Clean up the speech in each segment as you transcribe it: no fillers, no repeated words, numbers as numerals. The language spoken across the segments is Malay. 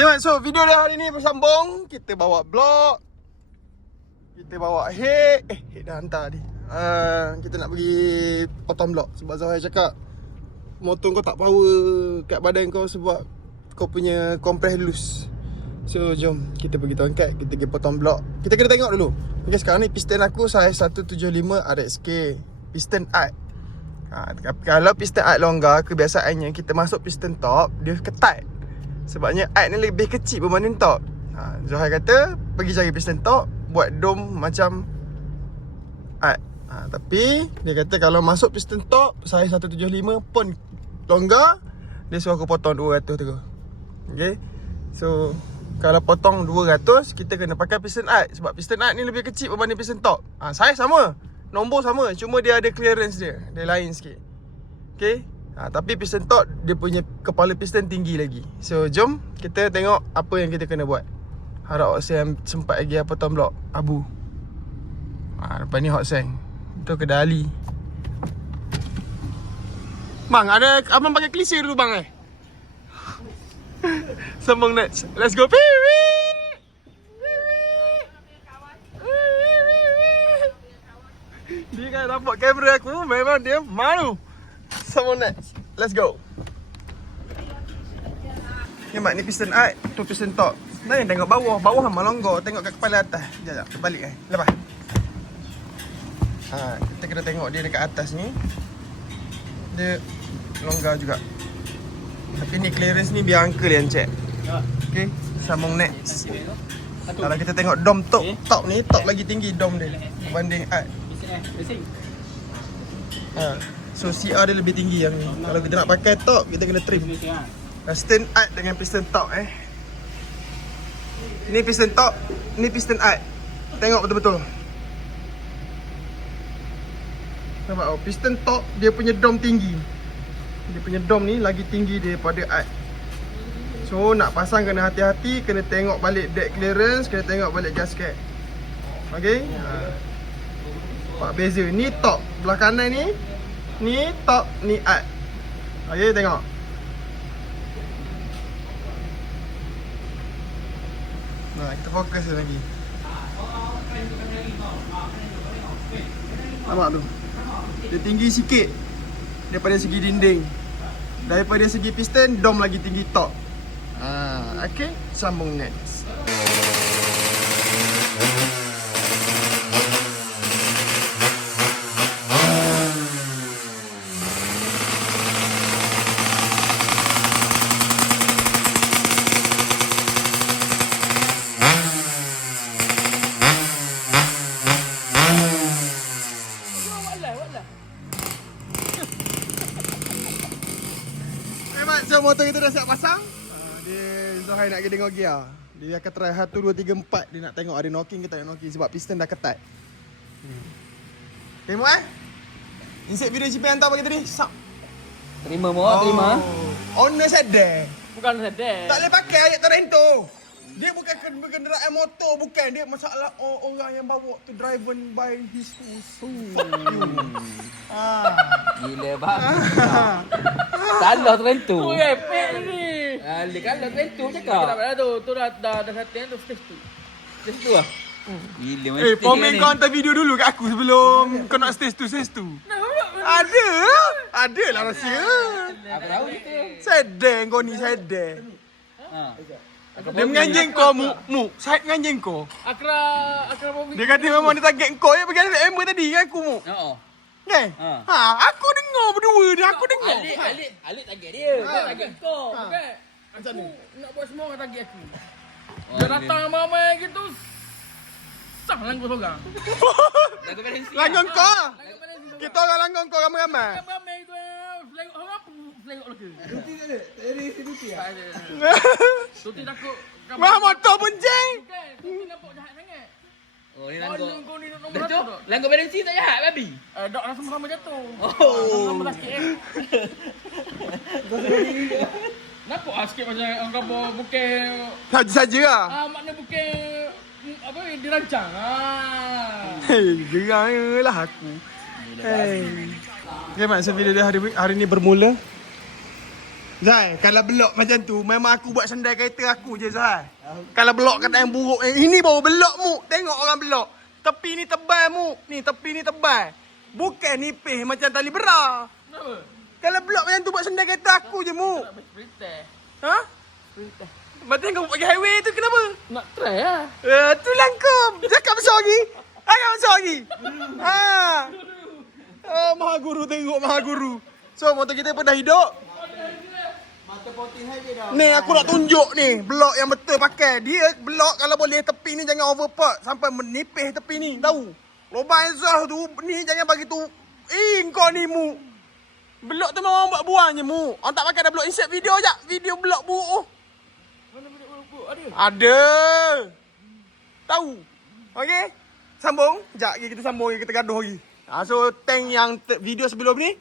Okay Mat, so video dia hari ni bersambung. Kita bawa blok, kita bawa head dah hantar ni. Kita nak pergi potong blok. Sebab Zahir cakap motor kau tak power kat badan kau sebab kau punya kompres loose. So jom kita pergi tongkat, kita pergi potong blok. Kita kena tengok dulu. Okay, sekarang ni piston aku saiz 175 RXK, piston art. Kalau piston art longgar, kebiasaannya kita masuk piston top, dia ketat. Sebabnya art ni lebih kecil berbanding top. Zohar kata pergi cari piston top, buat dome macam art. Tapi dia kata kalau masuk piston top saiz 175 pun longgar, dia suruh aku potong 200 tu. Okay, so kalau potong 200, kita kena pakai piston art. Sebab piston art ni lebih kecil berbanding piston top. Saiz sama, nombor sama, cuma dia ada clearance dia lain sikit. Okay, tapi piston top dia punya kepala piston tinggi lagi. So jom kita tengok apa yang kita kena buat. Harap Hokseng sempat lagi potong blok abu. Lepas ni Hokseng tu ke Dali. Bang, ada abang pakai klise dulu bang Sambung next. Let's go. Dia kan nampak kamera aku, memang dia malu. Sambung next. Let's go. Ni mak ni piston art, tu piston top. Nah, yang tengok bawah, bawah memang longgar. Tengok kat kepala atas. Sekejap, terbalik lepas. Kita kena tengok dia dekat atas ni. Dia longgar juga. Tapi ni clearance ni biar uncle yang check. Okay, sambung next. Kalau kita tengok dom top ni, top lagi tinggi dom dia berbanding art. So CR dia lebih tinggi yang ni. Kalau kita nak pakai top, kita kena trim. Piston art dengan piston top Ni piston top, ni piston art. Tengok betul-betul. Nampak oh, piston top dia punya dom tinggi. Dia punya dom ni lagi tinggi daripada art. So nak pasang kena hati-hati, kena tengok balik deck clearance, kena tengok balik gasket. Okay, nampak beza. Ni top belah kanan ni top, ni art. Okay, tengok. Kita fokus lagi. Nampak tu, dia tinggi sikit daripada segi dinding. Daripada segi piston, dom lagi tinggi top. Okay, sambung next. So motor kita dah siap pasang. Dia Zohar nak pergi tengok gear. Dia akan try 1, 2, 3, 4. Dia nak tengok ada knocking ke tak ada knocking. Sebab piston dah ketat. Terima insert video GP hantar pagi tadi. Terima terima. Owner sedar. Bukan sedar. Tak boleh pakai ayat Torrento. Dia bukan kenderaan motor, bukan. Dia masalah orang yang bawa tu driven by his Fuck you. Gila bang. Salah Trento. Tu repek ni. Dia kan dah Trento cakap. Tak apa tu. Tu dah setting tu stage tu. Stage tu lah. Gila mesti. Komen kau hantar video dulu kat aku sebelum kau nak stage tu. Ada lah rahsia. Aku tahu gitu. Sedar kau ni, sedar. Dia menganjing kau, Mu. Saya menganjing kau. Akra Bobby. Dia kata memang dia target kau. Dia pergi ada member tadi kan aku, Mu. Oo. Kan? Aku dengar berdua ni. Aku dengar. Alik target dia. Dia target kau. Bukan. Aku nak buat semua orang target aku. Dia datang ramai gitu. Sah langgar seorang. Lagu balansi. Langgar kau. Kita orang langgar kau ramai-ramai. Ramai tu. Selengok orang apa? Selengok lagi. Tuti tak ada? Tak ada Tuti lah. Tuti takut. Wah, motor pencing. Tuti nampak jahat sangat. Oh, ni langgar. Kau ni nombor Dah tu, 1 dok. langgar balansi tak jahat babi. Dok dah sama-sama jatuh. Oh. Sama sakit Nampak sikit macam orang kata bukan Saja-saja lah. makna bukan apa dirancang. Hei, gerang lah aku. Hei. Okay, Mat, so video dia hari ni bermula. Zai, kalau belok macam tu, memang aku buat sandal kereta aku je, Zai. Kalau belok kata yang buruk, ini baru belok mu. Tengok orang belok. Tepi ni tebal mu. Ni, tepi ni tebal. Bukan nipis macam tali bera. Kenapa? Kalau belok macam tu buat sandal kereta aku je mu. Nak berita. Ha? Berita. Berarti kau pergi highway tu kenapa? Nak try lah. Tu langkum. Cakap besar lagi. Cakap besar lagi. Ha. Oh, Maha Guru tengok Maha Guru. So, motor kita pun dah hidup. Ni aku nak tunjuk ni blok yang betul pakai. Dia blok kalau boleh tepi ni jangan overport sampai menipis tepi ni, tahu. Lubang exhaust tu ni jangan bagi tu. Kau ni mu. Blok tu memang buat buang je mu. Orang tak pakai dah blok. Insert video je. Video blok buruk. Mana benda ada? Ada. Tahu. Okey. Sambung. Sekejap lagi kita sambung lagi, kita gaduh lagi. So tank yang video sebelum ni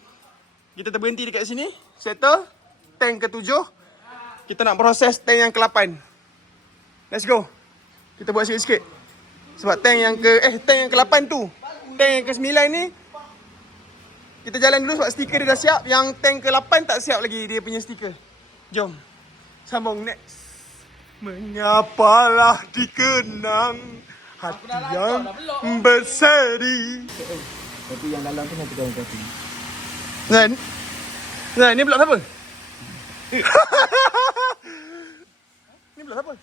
kita terberhenti dekat sini. Settle. Tank ke-7. Kita nak proses tank yang ke-8. Let's go. Kita buat sikit-sikit. Sebab tank yang ke-8 tu. Tank yang ke-9 ni kita jalan dulu sebab stiker dia dah siap. Yang tank ke-8 tak siap lagi dia punya stiker. Jom. Sambung next. Mengapalah dikenang hati yang berseri. Tapi yang dalam tu nanti kau kasi. Zan, ni blok siapa? Ni blok siapa?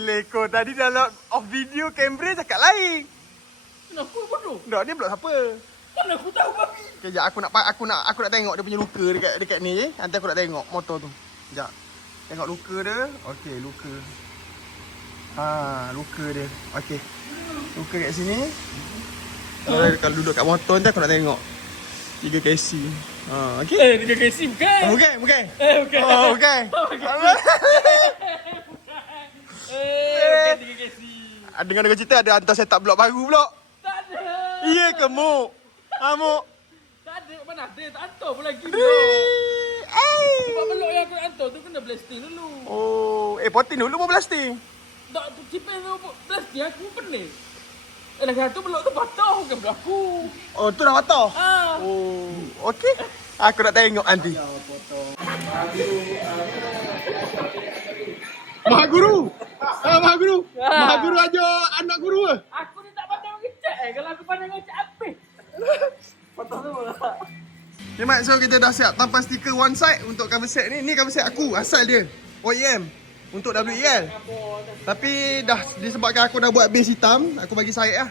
Leko tadi dalam off video kamera cakap lain. Kenapa bodoh? Tak, ni blok siapa? Mana aku tahu babi? Kejap aku nak tengok dia punya luka dekat ni je. Nanti aku nak tengok motor tu. Kejap. Tengok luka dia. Okey, luka. Luka dia. Okey. Luka kat sini. Kalau duduk kat motor nanti aku nak tengok. 3 KC. Okey. 3 KC bukan? Bukan. Bukan. Oh, bukan. Bukan 3 KC. Dengar cerita ada hantar setup blok baru pula. Tak ada. Iya ke mu? Mu. Tak ada. Mana ada? Tak hantar pun lagi. Eh. Sebab belok yang aku nak hantar tu kena blasting dulu. Oh, potin dulu mau blasting. Tak, tu cipin tu blasting aku pening. Lagi satu belok tu patah bukan belok aku. Oh, tu dah patah. Ah. Oh, okey. Aku nak tengok nanti. Maha Guru. Maha Guru. Maha Guru aja anak guru ke? Aku ni tak pandang ngecek kalau aku pandang ngecek habis. Patah semua. Ni Mat, so kita dah siap tampal stiker one side untuk cover set ni. Ni cover set aku asal dia. OEM untuk WEL. Tapi dah disebabkan aku dah buat base hitam, aku bagi side lah.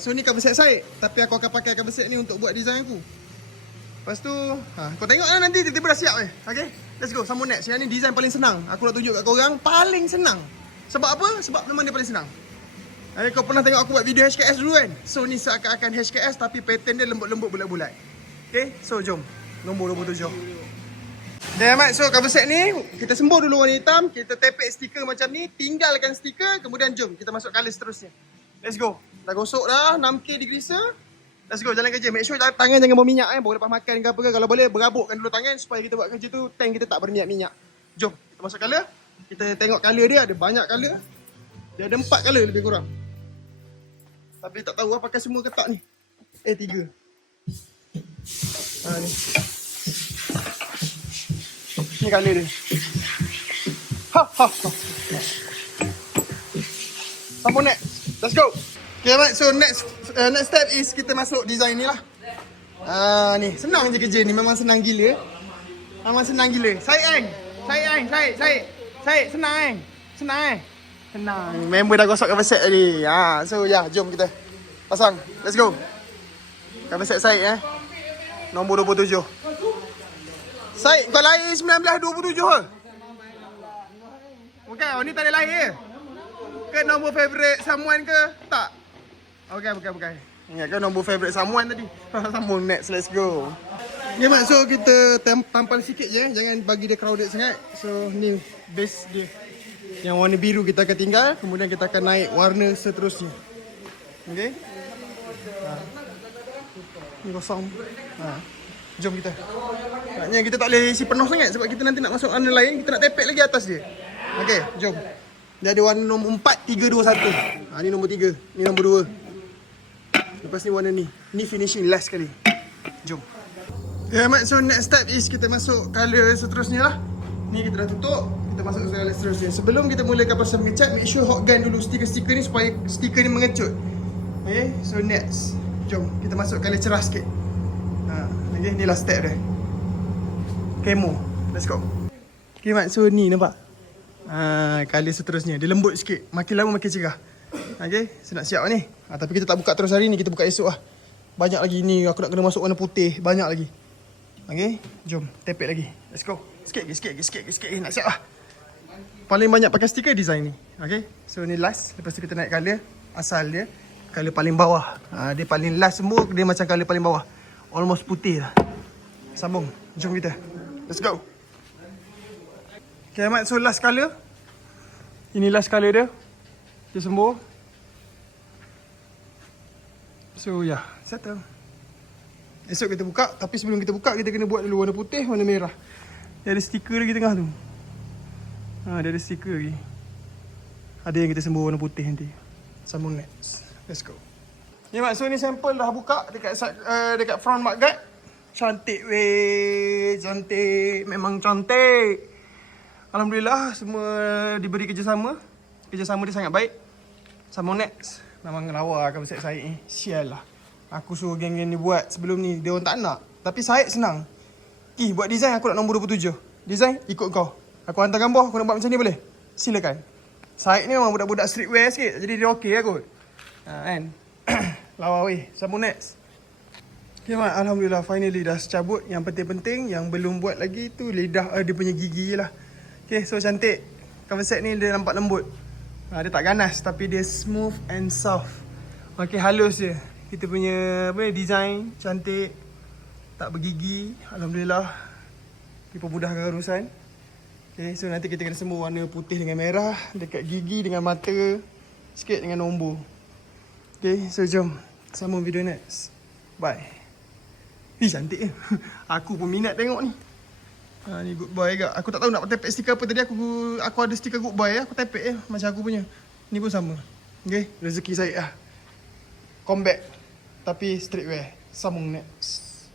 So ni cover set side, tapi aku akan pakai cover set ni untuk buat design aku. Lepas tu, kau tengok lah nanti tiba-tiba dah siap Okay, let's go, sambung next. Yang ni design paling senang. Aku nak tunjuk kat korang, paling senang. Sebab apa? Sebab memang dia paling senang. Kau pernah tengok aku buat video HKS dulu kan? So ni seakan-akan HKS tapi pattern dia lembut-lembut bulat-bulat. Okay, so jom. Nombor 27. Okay Ahmad, so cover set ni kita sembur dulu warna hitam. Kita tepek stiker macam ni. Tinggalkan stiker, kemudian jom kita masuk colour seterusnya. Let's go. Dah gosok dah, 6K di greaser. Let's go, jalan kerja. Make sure tangan jangan berminyak baru lepas makan ke apa ke. Kalau boleh berabukkan dulu tangan supaya kita buat kerja tu tank kita tak berminyak-minyak. Jom, kita masuk colour. Kita tengok colour dia, ada banyak colour. Dia ada 4 colour lebih kurang. Tapi tak tahu pakai semua ke tak ni. 3. Ni. Ni colour dia. Ha. Sambung next. Let's go. Okay, right. So next step is kita masuk design ni lah. Ni senang je kerja ni, memang senang gila. Senang. Syed, senang. Senang. Member dah gosok cover set tadi. So jom kita pasang. Let's go. Cover set Syed nombor 27. Syed, kau lahir 1927 ke? Bukan, ni tak ada lahir. Ke nombor favourite someone ke? Tak. Bukan. Ingatkan nombor favourite someone tadi. Sambung next, let's go. Okay Mat, so kita tampal sikit je. Jangan bagi dia crowded sangat. So ni base dia. Yang warna biru kita akan tinggal. Kemudian kita akan naik warna seterusnya. Okay. Ni kosong. Jom kita. Maknanya kita tak boleh isi penuh sangat. Sebab kita nanti nak masuk warna lain. Kita nak tepek lagi atas dia. Okay, jom. Dia ada warna nombor 4, 3, 2, 1. Ni nombor 3. Ni nombor 2. Lepas ni warna ni. Ni finishing last sekali. Jom. Ya Mat, so next step is kita masuk color seterusnya lah. Ni kita dah tutup, kita masuk ke color seterusnya. Sebelum kita mulakan proses mengecat, make sure hot gun dulu stiker-stiker ni supaya stiker ni mengecut. Okay, so next, jom kita masuk color cerah sikit. Okay, ni last step dia. Camo, let's go. Okay Mat, so ni nampak color seterusnya, dia lembut sikit, makin lama makin cerah. Okay, so nak siap ni. Tapi kita tak buka terus hari ni, kita buka esok lah. Banyak lagi ni, aku nak kena masuk warna putih, banyak lagi. Okay, jom tepek lagi. Let's go. Sikit lagi, nak siap lah. Paling banyak pakai stiker design ni. Okay, so ni last. Lepas tu kita naik color asal dia, color paling bawah. Dia paling last semua, dia macam color paling bawah, almost putih lah. Sambung, jom kita. Let's go. Okay Ahmad, so last color. Ini last color dia. Dia sembuh. So yeah, settle. Esok kita buka, tapi sebelum kita buka kita kena buat dulu warna putih, warna merah. Dia ada stiker lagi tengah tu. Dia ada stiker lagi. Ada yang kita sembur warna putih nanti. Sambung next. Let's go. Ya Mak, so ni sampel dah buka dekat front mudguard. Cantik weh, cantik. Memang cantik. Alhamdulillah semua diberi kerjasama. Kerjasama dia sangat baik. Sambung next. Memang lawa kan Ustaz Syed ni. Sial lah. Aku suruh geng-geng ni buat sebelum ni, dia orang tak nak. Tapi Syed senang. Buat design, aku nak nombor 27. Design, ikut kau. Aku hantar gambar, aku nak buat macam ni boleh? Silakan. Syed ni memang budak-budak streetwear sikit, jadi dia okey lah kot. Kan? Lawa weh. Sambung next. Okay Mak, Alhamdulillah finally dah secabut. Yang penting-penting, yang belum buat lagi tu lidah, dia punya gigi lah. Okay, so cantik. Cover set ni dia nampak lembut. Dia tak ganas, tapi dia smooth and soft. Okay, halus je. Kita punya design cantik, tak bergigi. Alhamdulillah dipermudahkan urusan. Okay, so nanti kita kena sembur warna putih dengan merah dekat gigi dengan mata, sikit dengan nombor. Okay, so jom sambung video next. Bye. Cantik. Aku pun minat tengok ni. Ni good boy agak. Aku tak tahu nak tepek stiker apa tadi. Aku ada stiker good boy aku tepek macam aku punya. Ni pun sama. Okay, rezeki saya lah. Combat tapi streetwear. Sambung next.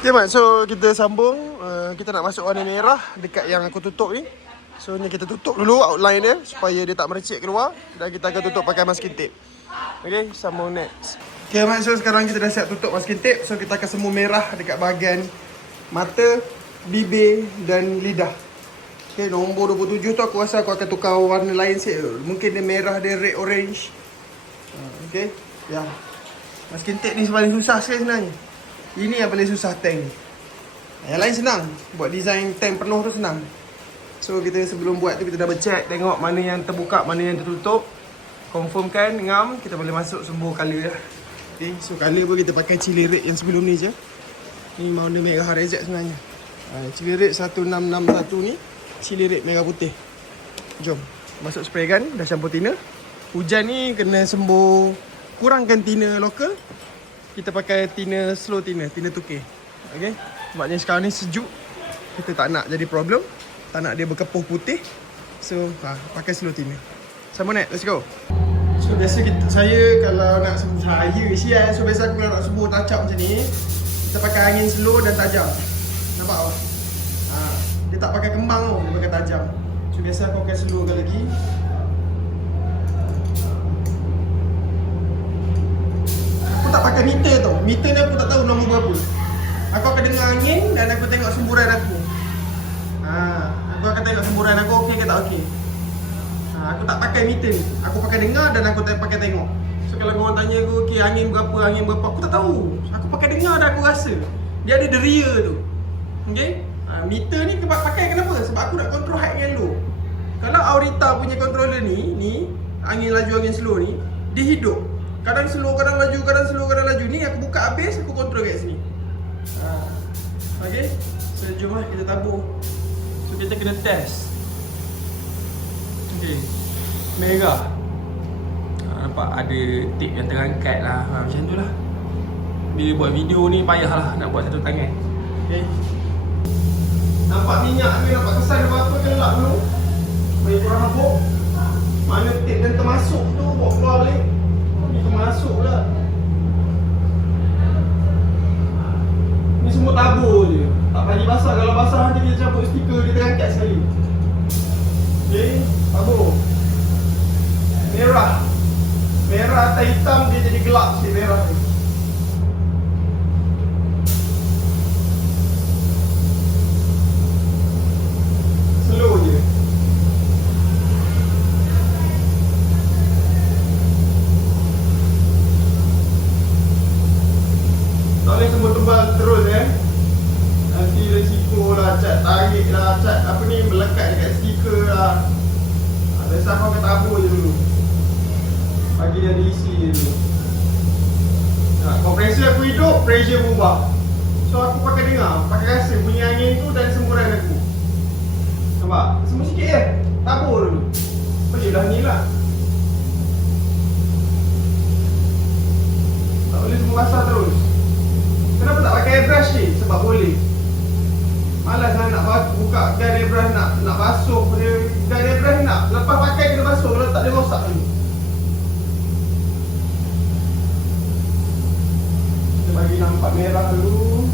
Okay Mat, so kita sambung. Kita nak masuk warna merah dekat yang aku tutup ni. So ni kita tutup dulu outline dia supaya dia tak merecik keluar. Dan kita akan tutup pakai masking tape. Okay, sambung next. Okay Mat, so sekarang kita dah siap tutup masking tape. So kita akan sembur merah dekat bahagian mata, bibir dan lidah. Okay, nombor 27 tu aku rasa aku akan tukar warna lain sikit. Mungkin dia merah, dia red orange. Okay, ya. Masking tape ni paling susah sekali sebenarnya. Ini yang paling susah tank. Yang lain senang. Buat design tank penuh tu senang. So kita sebelum buat tu kita dah check, tengok mana yang terbuka, mana yang tertutup. Confirmkan, ngam, kita boleh masuk sembur color lah. Okay, so color pun kita pakai cili red yang sebelum ni je. Ni warna merah RZ sebenarnya. Cili red 1661 ni, cili red merah putih. Jom masuk spray gun, dah campur tina. Hujan ni kena sembur, kurangkan tina lokal. Kita pakai tina slow tina 2K. Okay, sebabnya sekarang ni sejuk, kita tak nak jadi problem, tak nak dia berkepuh putih. So pakai slow tina. Sama net, let's go. So biasa saya kalau nak sembur, so biasa aku kalau nak sembur touch up macam ni, kita pakai angin slow dan tajam. Nampak tak? Dia tak pakai kembang tau, dia pakai tajam. So biasa aku akan slowkan lagi. Aku tak pakai meter tau. Meter ni aku tak tahu nombor berapa. Aku akan dengar angin dan aku tengok semburan aku. Aku akan tengok semburan aku okey ke tak okey. Aku tak pakai meter ni. Aku pakai dengar dan aku pakai tengok. So kalau korang tanya aku, okay, angin berapa, aku tak tahu. Aku pakai dengar dan aku rasa dia ada deria tu. Okay, meter ni pakai kenapa? Sebab aku nak control high dengan low. Kalau Aurita punya controller ni angin laju, angin slow ni, dia hidup. Kadang slow, kadang laju, kadang slow, kadang laju. Ni aku buka habis, aku control kat sini. Okay, so jom lah kita tabur. So kita kena test. Okay, merah. Nampak ada tip yang terangkat lah. Macam tu lah. Bila buat video ni payah lah nak buat satu tangan. Okay, nampak minyak ni, nampak kesan apa-apa gelap dulu. Bagi korang habuk. Mana tip yang termasuk tu, bawa keluar balik. Ni termasuk pula. semua tabur je. Tak bagi basah. Kalau basah nanti kita cabut stiker dia terangkat sekali. Okay, tabur. Merah. Merah atau hitam dia jadi gelap sikit merah ni. Slow je. Tak boleh semua tebal terus Nanti risiko lah, cat tarik lah, cat apa ni melekat dekat stiker lah. Biasa kau akan tabur je dulu. Bagi dia diisi je dulu. Kompresor aku hidup, pressure berubah. So aku pakai dengar, pakai rasa bunyi angin tu dan semburan aku. Nampak? Semua sikit je. Tabur dulu. Boleh dah ni lah. Tak boleh semua basah terus. Kenapa tak pakai airbrush ni? Sebab boleh. Malas lah nak buka gun airbrush nak basuh dia. Gun airbrush nak lepas pakai kena basuh kalau tak dia rosak dulu. Kita bagi nampak merah dulu.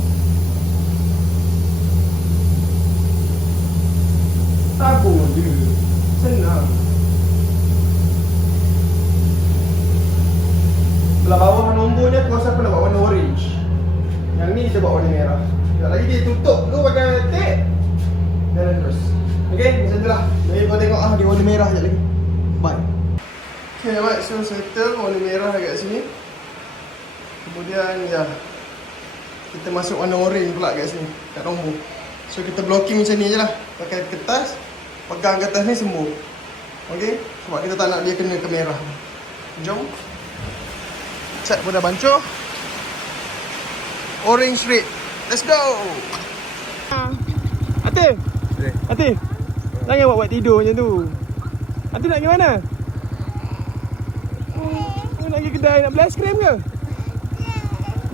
Tabur je. Senang. Belah bawah nombor ni aku rasa aku nak buat warna orange. Yang ni kita buat warna merah. Sekejap lagi dia tutup dulu pakai tape. Jalan terus. Okay, macam tu lah. Jadi kau tengok dia warna merah sekejap lagi. Bye. Okay, alright, so settle warna merah dekat sini. Kemudian ya, kita masuk warna orange pula kat sini, kat nombor. So kita blocking macam ni je lah. Pakai kertas, pegang kertas ni sembuh. Okay, sebab kita tak nak dia kena ke merah. Jom. Cat pun dah bancuh. Orange red. Let's go. Atif. Atif. Jangan buat tidur macam tu. Atif nak pergi mana? Nak pergi kedai nak beli aiskrim ke?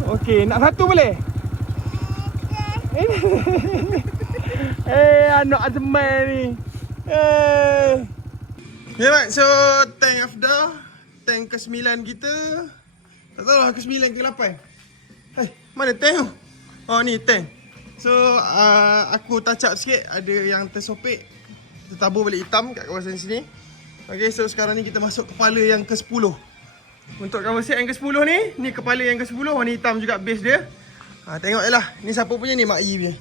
Okey, nak satu boleh? Anak azman ni. Ya, right, so tank after tank ke-9 kita. Tak tahu lah ke-9 ke-8. Hai, mana tank tu? Oh ni tank. So aku touch up sikit. Ada yang tersopek. Kita tabur balik hitam kat kawasan sini. Okay, so sekarang ni kita masuk kepala yang ke-10. Untuk cover set yang ke-10 ni kepala yang ke-10. Warna hitam juga base dia. Tengok je lah. Ni siapa punya ni? Mak Yi punya.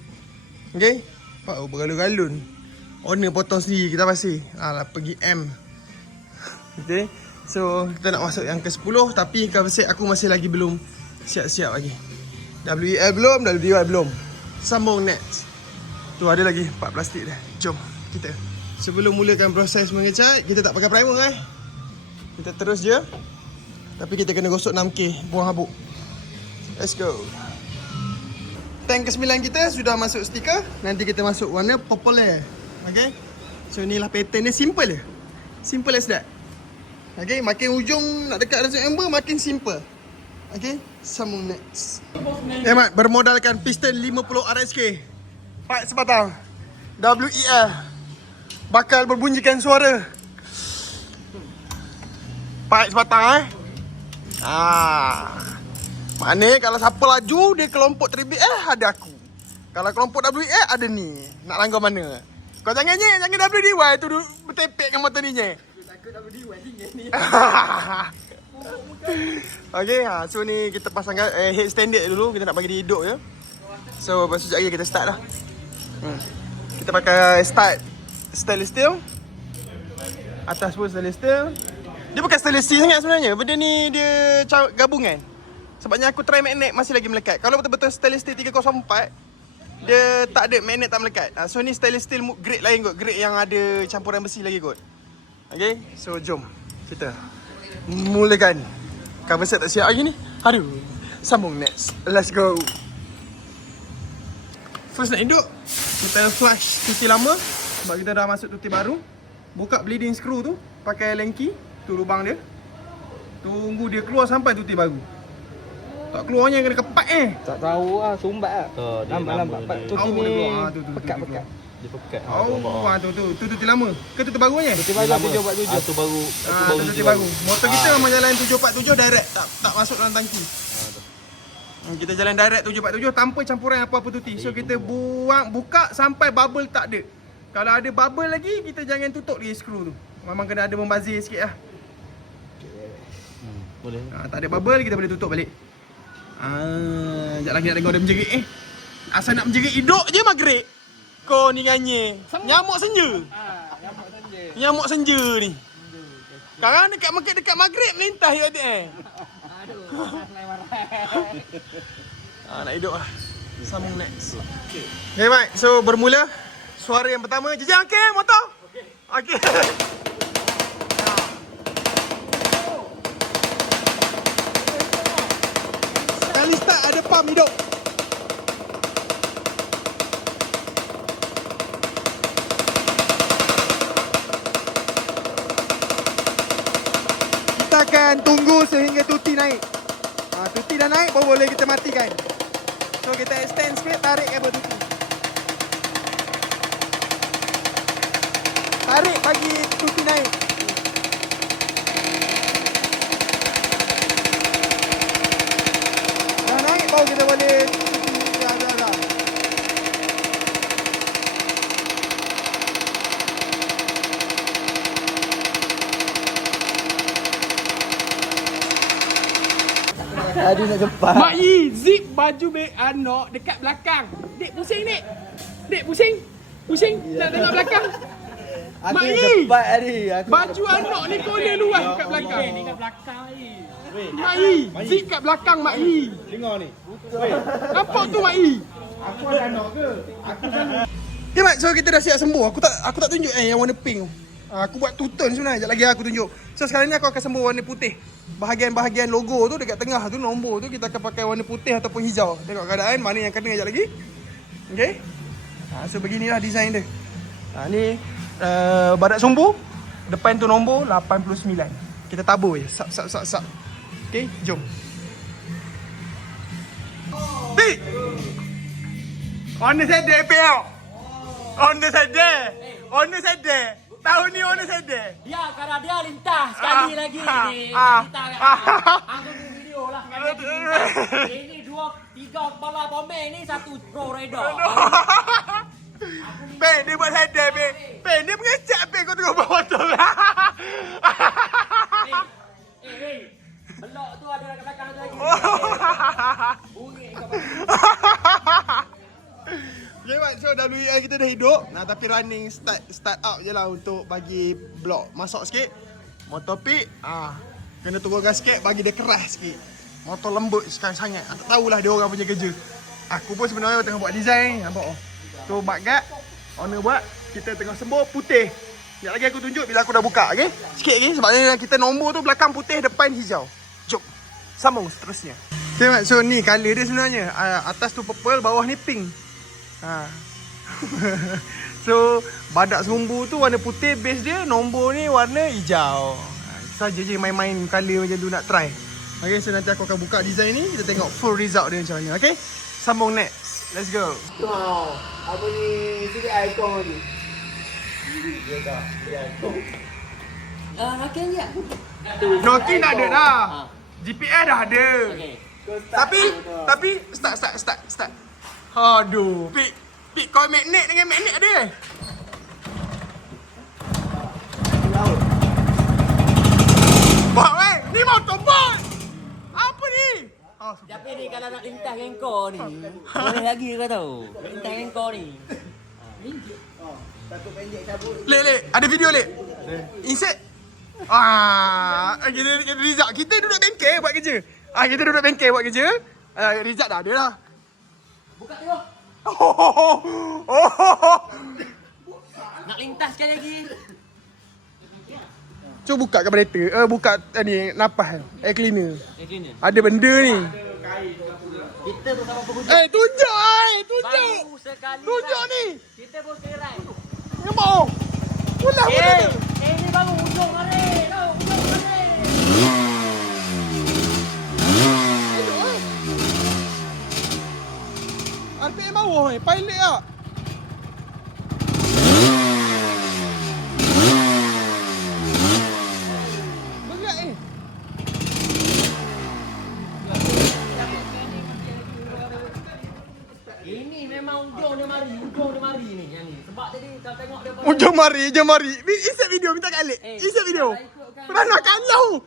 Okay. Nampak bergalun-galun. Owner potong sendiri kita pasti. Pergi M. Okay. So kita nak masuk yang ke-10. Tapi cover set aku masih lagi belum siap-siap lagi. WEL belum, WDY belum. Sambung next. Tu ada lagi 4 plastik dah. Jom kita. Sebelum mulakan proses mengecat, kita tak pakai primer Kita terus je. Tapi kita kena gosok 6K buang habuk. Let's go. Tank ke-9 kita sudah masuk stiker. Nanti kita masuk warna popular. Okay. So inilah pattern dia, simple je. Simple as that. Okay, makin ujung nak dekat dengan ember makin simple. Okay, sambung next. Mat, bermodalkan piston 50 RSK. Pipe sebatang WEL. Bakal berbunyikan suara. Pipe sebatang Mana kalau siapa laju dia kelompok tribik ada aku. Kalau kelompok WEL ada ni. Nak langgar mana? Kau jangan WDY tu bertepek dengan motor ni takut WDY tinggal ni. Okay, so ni kita pasang head standard dulu. Kita nak bagi dia hidup je. So lepas tu sekejap lagi kita start lah. Kita pakai start stainless steel. Atas pun stainless steel. Dia bukan stainless steel sangat sebenarnya. Benda ni dia gabungan. Sebabnya aku try magnet masih lagi melekat. Kalau betul-betul stainless steel 304, dia tak ada magnet tak melekat. So ni stainless steel grade lain kot. Grade yang ada campuran besi lagi kot. Okay, so jom kita mulakan. Cover set tak siap lagi ni. Aduh. Sambung next. Let's go. First nak hidup, kita flush tuti lama. Sebab kita dah masuk tuti baru. Buka bleeding screw tu. Pakai Allen key. Tu lubang dia. Tunggu dia keluar sampai tuti baru. Tak keluarnya kena kepat Tak tahu lah, sumbat lah. Lambat-lambat. Tuti ni pekat-pekat. Dia pekat. Tu tuti lama. Ke tuti barunya? Tuti baru 747. Tu baru. Tuti baru. Motor kita memang jalan 747 direct. Tak masuk dalam tangki. Kita jalan direct 747 tanpa campuran apa-apa tuti. So kita buka sampai bubble tak ada. Kalau ada bubble lagi, kita jangan tutup lagi skru tu. Memang kena ada membazir sikit lah. Boleh. Tak ada bubble, kita boleh tutup balik. Sekejap lagi nak tengok dia menjerit Asal nak menjerit hidup je maghrib. Kau ni nganye. Nyamuk senja. Nyamuk senja ni. Sekarang dekat maghrib melintah je adik nak hidup lah. Sambung next. Okay, baik. So bermula suara yang pertama. Jejang okey motor? Okey. Kali start ada pump hidup. Kita akan tunggu sehingga tuti naik. Tuti dah naik baru boleh kita matikan. So kita extend sikit, tarik kabel tuti. Tarik bagi tuti naik. Dah naik baru kita boleh tuti dah. Aduh nak gempak. Mak Yi, zip baju anak dekat belakang. Dek pusing Dek. Dek pusing. Pusing nak tengok belakang. Aku Mak nak Yi, gempak tadi. baju anak ni corner luar kat belakang. Ni kat belakang Yi. Mak Yi, zip kat belakang Mak Yi. Dengar ni. Nampak tu Mak Yi? Aku ada anak ke? Okay Mat, so kita dah siap sembuh. Aku tak tunjuk yang warna pink tu. Aku buat two tone sebenarnya. Sekejap lagi aku tunjuk. So sekarang ni aku akan sembuh warna putih. Bahagian-bahagian logo tu dekat tengah tu, nombor tu kita akan pakai warna putih ataupun hijau. Tengok keadaan mana yang kena sekejap lagi. Okay. So beginilah design dia. Ni barat sumbu. Depan tu nombor 89. Kita tabur je. Sap. Okay, jom. Pik! Owner sedar PL. Owner sedar. Tahun ni owner sedar. Ya, karena dia lintas sekali lagi ni. Kita angkat video lah. Ini 2-3 kepala pomeng ni, 1 pro rider. Pen, dia buat sedar, Pen. Pen, dia mengecek, Pen. Kau tengok bawah tu. Belok tu ada dekat belakang tu lagi. Bunyi kau. Okay, Mat. So WEI kita dah hidup. Tapi running start up je lah untuk bagi blok masuk sikit. Motor pit, kena turun gas sikit, bagi dia keras sikit. Motor lembut sangat. Tak tahulah dia orang punya kerja. Aku pun sebenarnya tengah buat design. Nampak oh. So mat guard, owner buat. Kita tengah sembuh putih. Sekejap lagi aku tunjuk bila aku dah buka, okay? Sikit lagi sebabnya kita nombor tu belakang putih, depan hijau. Jom. Sambung seterusnya. Okay, Mat. So ni colour dia sebenarnya. Atas tu purple, bawah ni pink. So badak sumbu tu warna putih, base dia, nombor ni warna hijau. Saja je main-main colour macam tu nak try. Okay, so nanti aku akan buka design ni, kita tengok full result dia macam mana. Okay, sambung next. Let's go. Wow. Apa ni? Sini ikon ni. Ya dah. Makin je. Nokia dah ada dah. GPS dah ada. Okey. Tapi start. Aduh, Pik kau magnet dengan magnet ada. Wah, weh, ni motorbot. Apa ni? Tapi ni kalau nak lintas dengan kau ni, boleh lagi kau tahu. Lintas dengan kau ni. Lek, ada video Lek. Insert. Kita Rizak. Kita duduk bengkel buat kerja. Rizak dah ada lah. Buka tengok. Nak lintas sekali lagi. Cuba buka karburator. Buka ni napas. Air cleaner. Sini. Ada benda ni. Kita bersama pengunjung. Tunjuk. Baru sekali. Tunjuk ni. Kita pun serai. Nampak oh. Ulang benda tu. Ini baru ujung hari. Tahu ujung hari. RPM bawah ni. Pilot tak? Berat ni. Jom mari. Insert video minta kat Alex. Insert video. Pernah nak kalau.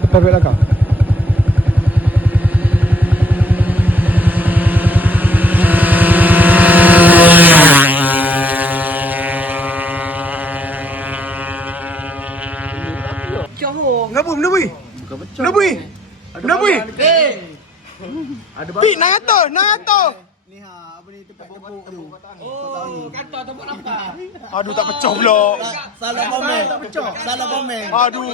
Tepat belakang. Kenapa? Benda bui? Benda bui? Benda bui? Ada Pi, nak atas. Ni ha, apa ni tempat kebuk tu. Oh, kata tu buat apa? Aduh, tak pecah pula. Salah komen. Salah komen. Aduh,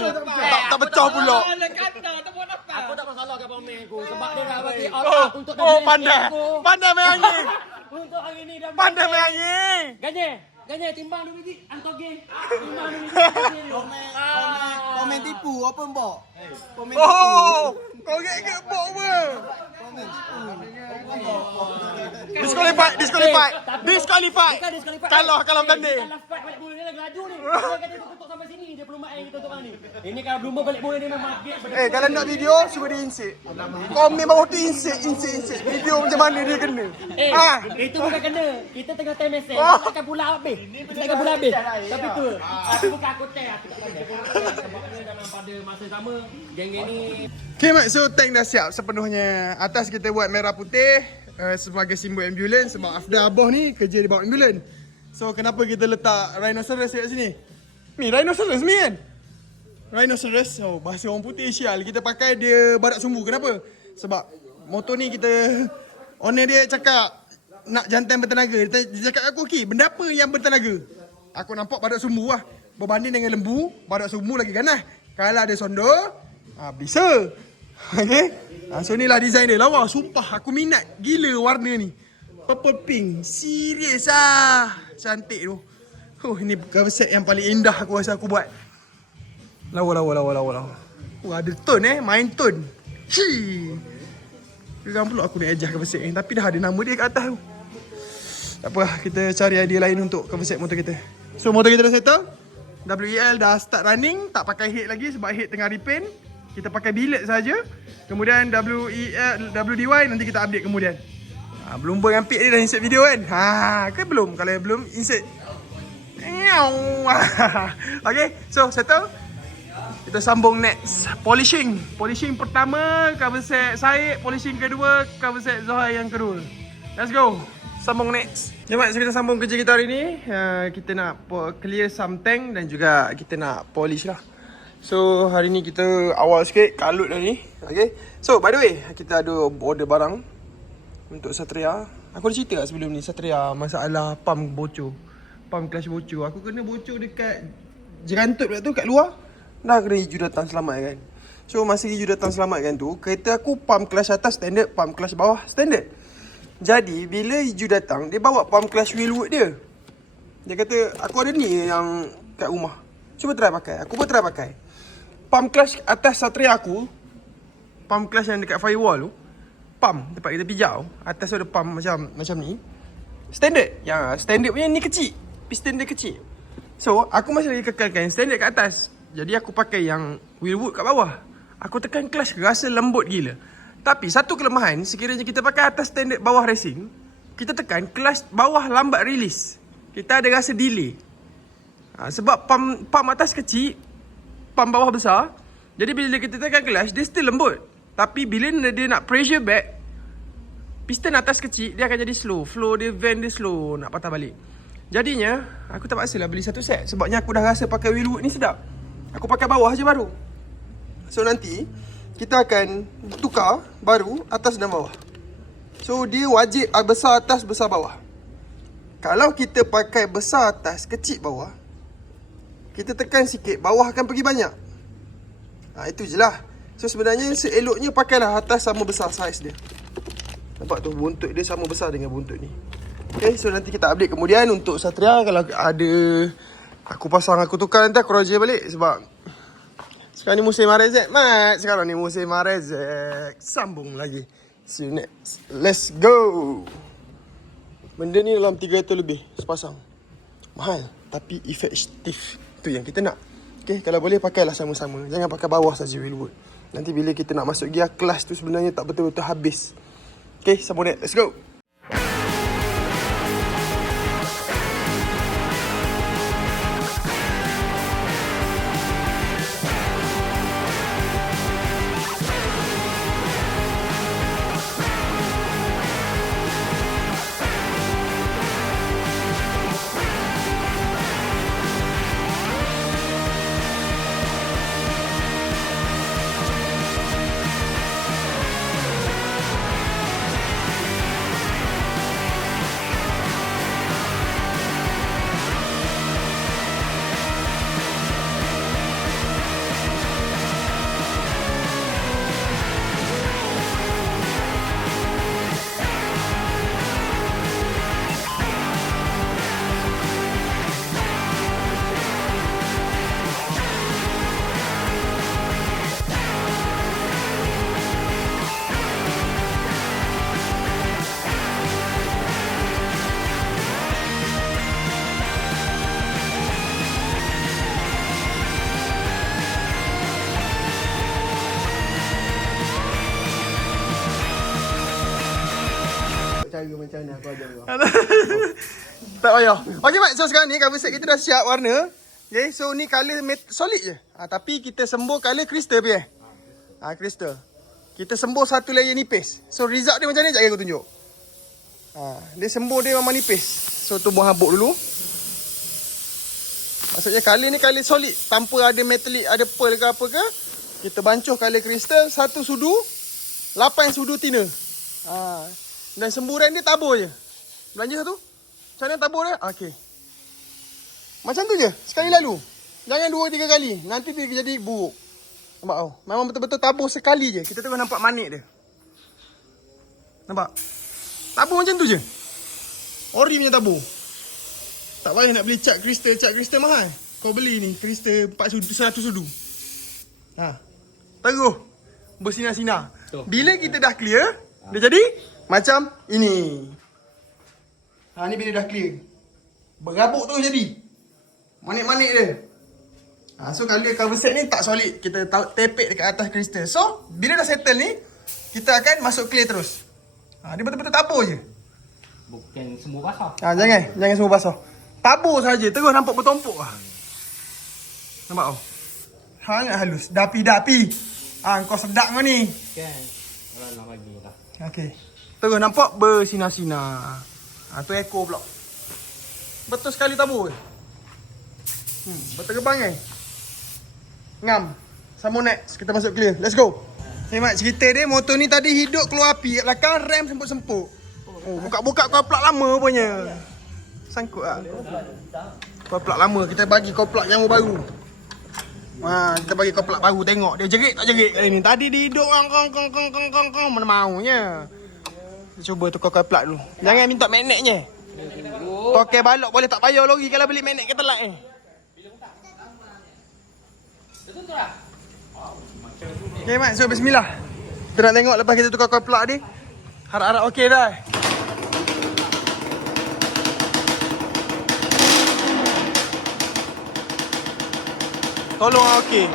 tak pecah pula. Kata tu buat apa? Aku tak masalah dengan pemain aku sebab dia dah bagi Oh, otak untuk pandai. Pandai main angin. Untuk hari ni dah Pandai main angin. Ganye timbang dulu biji antok game. Timbang dulu biji. Komen tipu apa mbok? Komen Oh, kau get bok apa? Disqualified. Bukan disqualified. Kalau ganding. Kalau fight balik bola dia lagi laju ni. Dia kata dia tutup sampai sini dia belum main kita tutup ni. Ini kalau belum balik bola dia memang gate. Kalau nak video, suruh dia insert. Komen bawah tu insert. Video macam mana dia kena. Itu bukan kena. Kita tengah time message. Oh. Kita takkan pula habis. Tapi tu. Aku bukan aku tag. Aku tak pandai. Sebab dia dalam pada masa sama. Geng-geng ni. Okay Mat, so tank dah siap sepenuhnya. Atas kita buat merah putih sebagai simbol ambulans. Sebab Afda Abah ni kerja di bawah ambulans. So kenapa kita letak rhinoceros kat sini? Ni rhinoceros ni kan? Rhinoceros, bahasa orang putih sial. Kita pakai dia badak sumbu. Kenapa? Sebab motor ni kita, owner dia cakap nak jantan bertenaga. Dia cakap aku, okay, benda apa yang bertenaga? Aku nampak badak sumbu lah. Berbanding dengan lembu, badak sumbu lagi ganas. Kalau ada sondor, bisa. Okay. So inilah design dia. Lawa, sumpah aku minat gila warna ni. Purple pink. Serius ah. Cantik tu. Ini cover set yang paling indah aku rasa aku buat. Lawa. Ada tone main tone. Geram pula aku nak adjust cover set ni. Tapi dah ada nama dia kat atas tu. Tak apa, kita cari idea lain untuk cover set motor kita. So motor kita dah settle. WEL dah start running. Tak pakai head lagi sebab head tengah repaint. Kita pakai billet saja. Kemudian WDY nanti kita update kemudian. Belum pun ampik dia dah insert video kan? Kan belum? Kalau belum insert. Okay, so settle. Kita sambung next. Polishing pertama cover set Syed. Polishing kedua cover set Zohai yang kedua. Let's go. Sambung next. Jom, so kita sambung kerja kita hari ni. Kita nak clear some tank dan juga kita nak polish lah. So hari ni kita awal sikit kalut dah ni. Okay. So by the way, kita ada order barang untuk Satria. Aku dah cerita tak sebelum ni Satria masalah pump bocor. Pump clutch bocor. Aku kena bocor dekat jerantut pula tu kat luar. Dah kena hiju datang selamatkan. So masa hiju datang selamatkan tu, kereta aku pump clutch atas standard, pump clutch bawah standard. Jadi bila hiju datang, dia bawa pump clutch wheelwood dia. Dia kata aku ada ni yang kat rumah. Cuba try pakai. Aku pun try pakai. Pump clutch atas Satria aku, pump clutch yang dekat firewall tu, pump tempat kita pijak tu, atas tu ada pump macam ni. Standard. Yang standard punya ni kecil. Piston dia kecil. So aku masih lagi kekalkan standard kat atas. Jadi aku pakai yang wheelwood kat bawah. Aku tekan clutch rasa lembut gila. Tapi satu kelemahan, sekiranya kita pakai atas standard bawah racing, kita tekan clutch bawah lambat release. Kita ada rasa delay. Sebab pump atas kecil, pump bawah besar. Jadi bila kita tekan clutch, dia still lembut. Tapi bila dia nak pressure back, piston atas kecil, dia akan jadi slow. Flow dia, van dia slow nak patah balik. Jadinya, aku terpaksa lah beli satu set. Sebabnya aku dah rasa pakai wheelwood ni sedap. Aku pakai bawah je baru. So nanti, kita akan tukar baru atas dan bawah. So dia wajib besar atas, besar bawah. Kalau kita pakai besar atas, kecil bawah, kita tekan sikit, bawah akan pergi banyak. Itu je lah. So sebenarnya seeloknya pakailah atas sama besar saiz dia. Nampak tu buntut dia sama besar dengan buntut ni. Okay, so nanti kita update kemudian untuk Satria. Kalau ada aku pasang, aku tukar, nanti aku roger balik. Sebab sekarang ni musim Marezek, Mat. Sekarang ni musim Marezek. Sambung lagi. See you next. Let's go. Benda ni dalam 300 lebih sepasang. Mahal tapi efektif. Tu yang kita nak. Okay, kalau boleh pakailah sama-sama. Jangan pakai bawah saja Willwood. Nanti bila kita nak masuk gear kelas tu sebenarnya tak betul-betul habis. Okay, sambung net. Let's go. Cara macam mana aku ajar kau. Tak payah. Okey Mat, so sekarang ni cover set kita dah siap warna. Okay, so ni colour solid je. Tapi kita sembur colour crystal pi crystal. Kita sembur satu layer nipis. So result dia macam ni, sekejap aku tunjuk. Dia sembur dia memang nipis. So tu buang habuk dulu. Maksudnya colour ni colour solid, tanpa ada metalik, ada pearl ke apa ke. Kita bancuh colour crystal, satu sudu, 8 sudu tina. Dan semburan dia tabur je. Belanja satu. Macam mana tabur dia? Okey. Macam tu je. Sekali lalu. Jangan 2-3 kali. Nanti dia jadi buruk. Nampak tau? Memang betul-betul tabur sekali je. Kita terus nampak manik dia. Nampak? Tabur macam tu je. Ori punya tabur. Tak payah nak beli cat kristal. Cat kristal mahal. Kau beli ni. Kristal 100 sudu. Terus. Bersinar-sinar. Bila kita dah clear, dia jadi macam ini. Ni bila dah clear. Berabuk tu jadi. Manik-manik dia. So colour cover set ni tak solid. Kita tepek dekat atas kristal. So bila dah settle ni, kita akan masuk clear terus. Dia betul-betul tabur je. Bukan semua basah. Jangan semua basah. Tabur saja, terus nampak bertumpuk lah. Nampak tau? Sangat halus. Dapi-dapi. Kau sedap kau ni. Kan. Orang nak bagi lah. Okey. Terus nampak bersinar-sinar. Tu ekor pula. Betul sekali tabur. Berterbang Ngam. Sambung next. Kita masuk clear. Let's go. Okay Mat, cerita dia motor ni tadi hidup keluar api kat belakang, rem semput-semput. Buka-buka kau plug lama punya. Sangkut lah. Kau plug lama. Kita bagi kau plug yang baru. Kita bagi kau plug baru. Tengok dia jerit tak jerit kali ni. Tadi dia hidup kong. Mana maunya. Kita cuba tukar kau plug dulu. Jangan minta magnetnya. Pakai balok boleh tak payah lagi kalau beli magnet ke telak ni. Betul tak? Okay Mat, so bismillah. Kita nak tengok lepas kita tukar coil plug ni. Harap-harap okey dah. Tolong okey.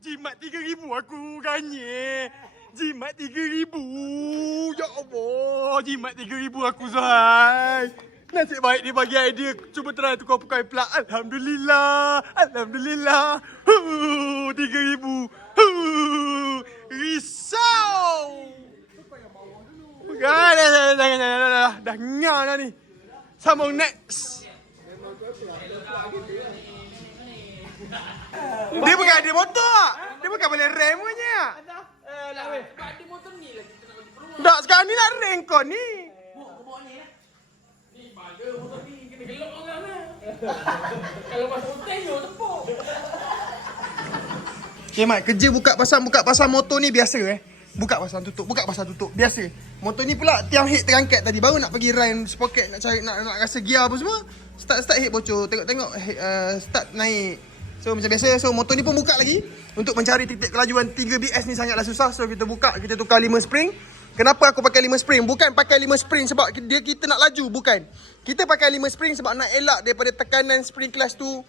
Jimat 3,000 aku ganye. Jimat 3,000. Ya Allah, jimat 3,000 aku Zuhai. Nasib baik dia bagi idea. Cuba try tukar pakai plug. Alhamdulillah. 3,000. Risau. Jangan. Dah ngah dah ni. Sambung next. Dia bukan ada motor. Dia bukan boleh rem punya. Ada motor ni lah kita nak bagi peluang. Tak, sekarang ni nak rem kau ni. Ni pada motor ni kena gelok orang lah. Kalau masuk hotel tu tepuk. Okay Mat, kerja buka pasang motor ni biasa Buka pasang tutup biasa. Motor ni pula tiang head terangkat tadi, baru nak pergi run sprocket, nak cari nak rasa gear apa semua. Start head bocor, tengok start naik. So macam biasa, so motor ni pun buka lagi. Untuk mencari titik kelajuan 3BS ni sangatlah susah. So kita buka, kita tukar 5 spring. Kenapa aku pakai 5 spring? Bukan pakai 5 spring sebab kita nak laju, bukan. Kita pakai 5 spring sebab nak elak daripada tekanan spring class tu.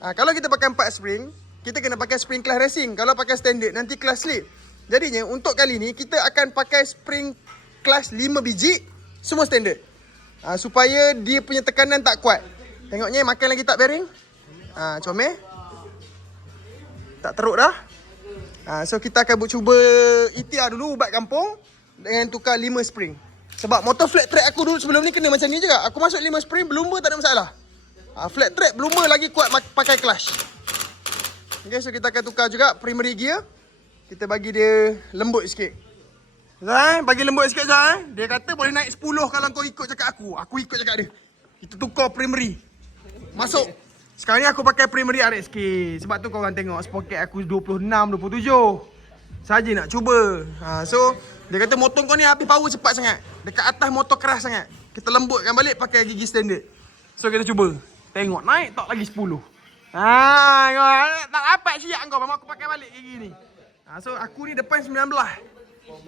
Kalau kita pakai 4 spring, kita kena pakai spring class racing. Kalau pakai standard, nanti class slip. Jadinya untuk kali ni kita akan pakai spring class 5 biji, semua standard. Supaya dia punya tekanan tak kuat. Tengoknya makan lagi tak bearing? Comel. Tak teruk dah. So kita akan cuba ikhtiar dulu ubat kampung dengan tukar 5 spring. Sebab motor flat track aku dulu sebelum ni kena macam ni juga. Aku masuk 5 spring, berlumba tak ada masalah. Flat track berlumba lagi kuat pakai clutch. Okay, so kita akan tukar juga primary gear. Kita bagi dia lembut sikit. Zai, bagi lembut sikit Zai. Dia kata boleh naik 10 kalau kau ikut cakap aku. Aku ikut cakap dia. Kita tukar primary. Masuk. Sekarang ni aku pakai primary RXK. Sebab tu korang tengok sprocket aku 26, 27. Saja nak cuba. So, dia kata motor kau ni habis power cepat sangat. Dekat atas motor keras sangat. Kita lembutkan balik pakai gigi standard. So, kita cuba. Tengok naik tak lagi 10. Tak dapat siap kau. Memang aku pakai balik gigi ni. So aku ni depan 19.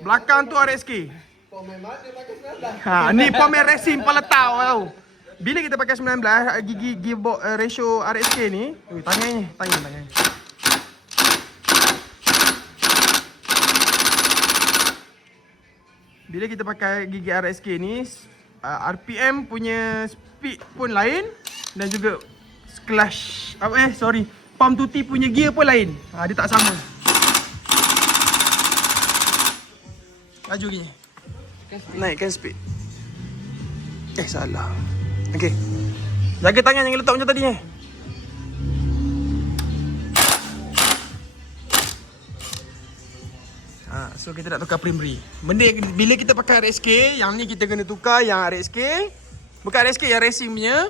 Belakang tu RSK. Pomer mana pakai 19? Ni Pomer Racing peletau tau. Bila kita pakai 19, gigi gearbox ratio RSK ni, tangan. Bila kita pakai gigi RSK ni, RPM punya speed pun lain dan juga clutch pump tuti punya gear pun lain. Dia tak sama. Laju gini. Naikkan speed. Salah. Okey. Jaga tangan jangan letak macam tadi So kita nak tukar primary. Benda bila kita pakai RSK, yang ni kita kena tukar yang RSK. Bukan RSK, yang racing punya.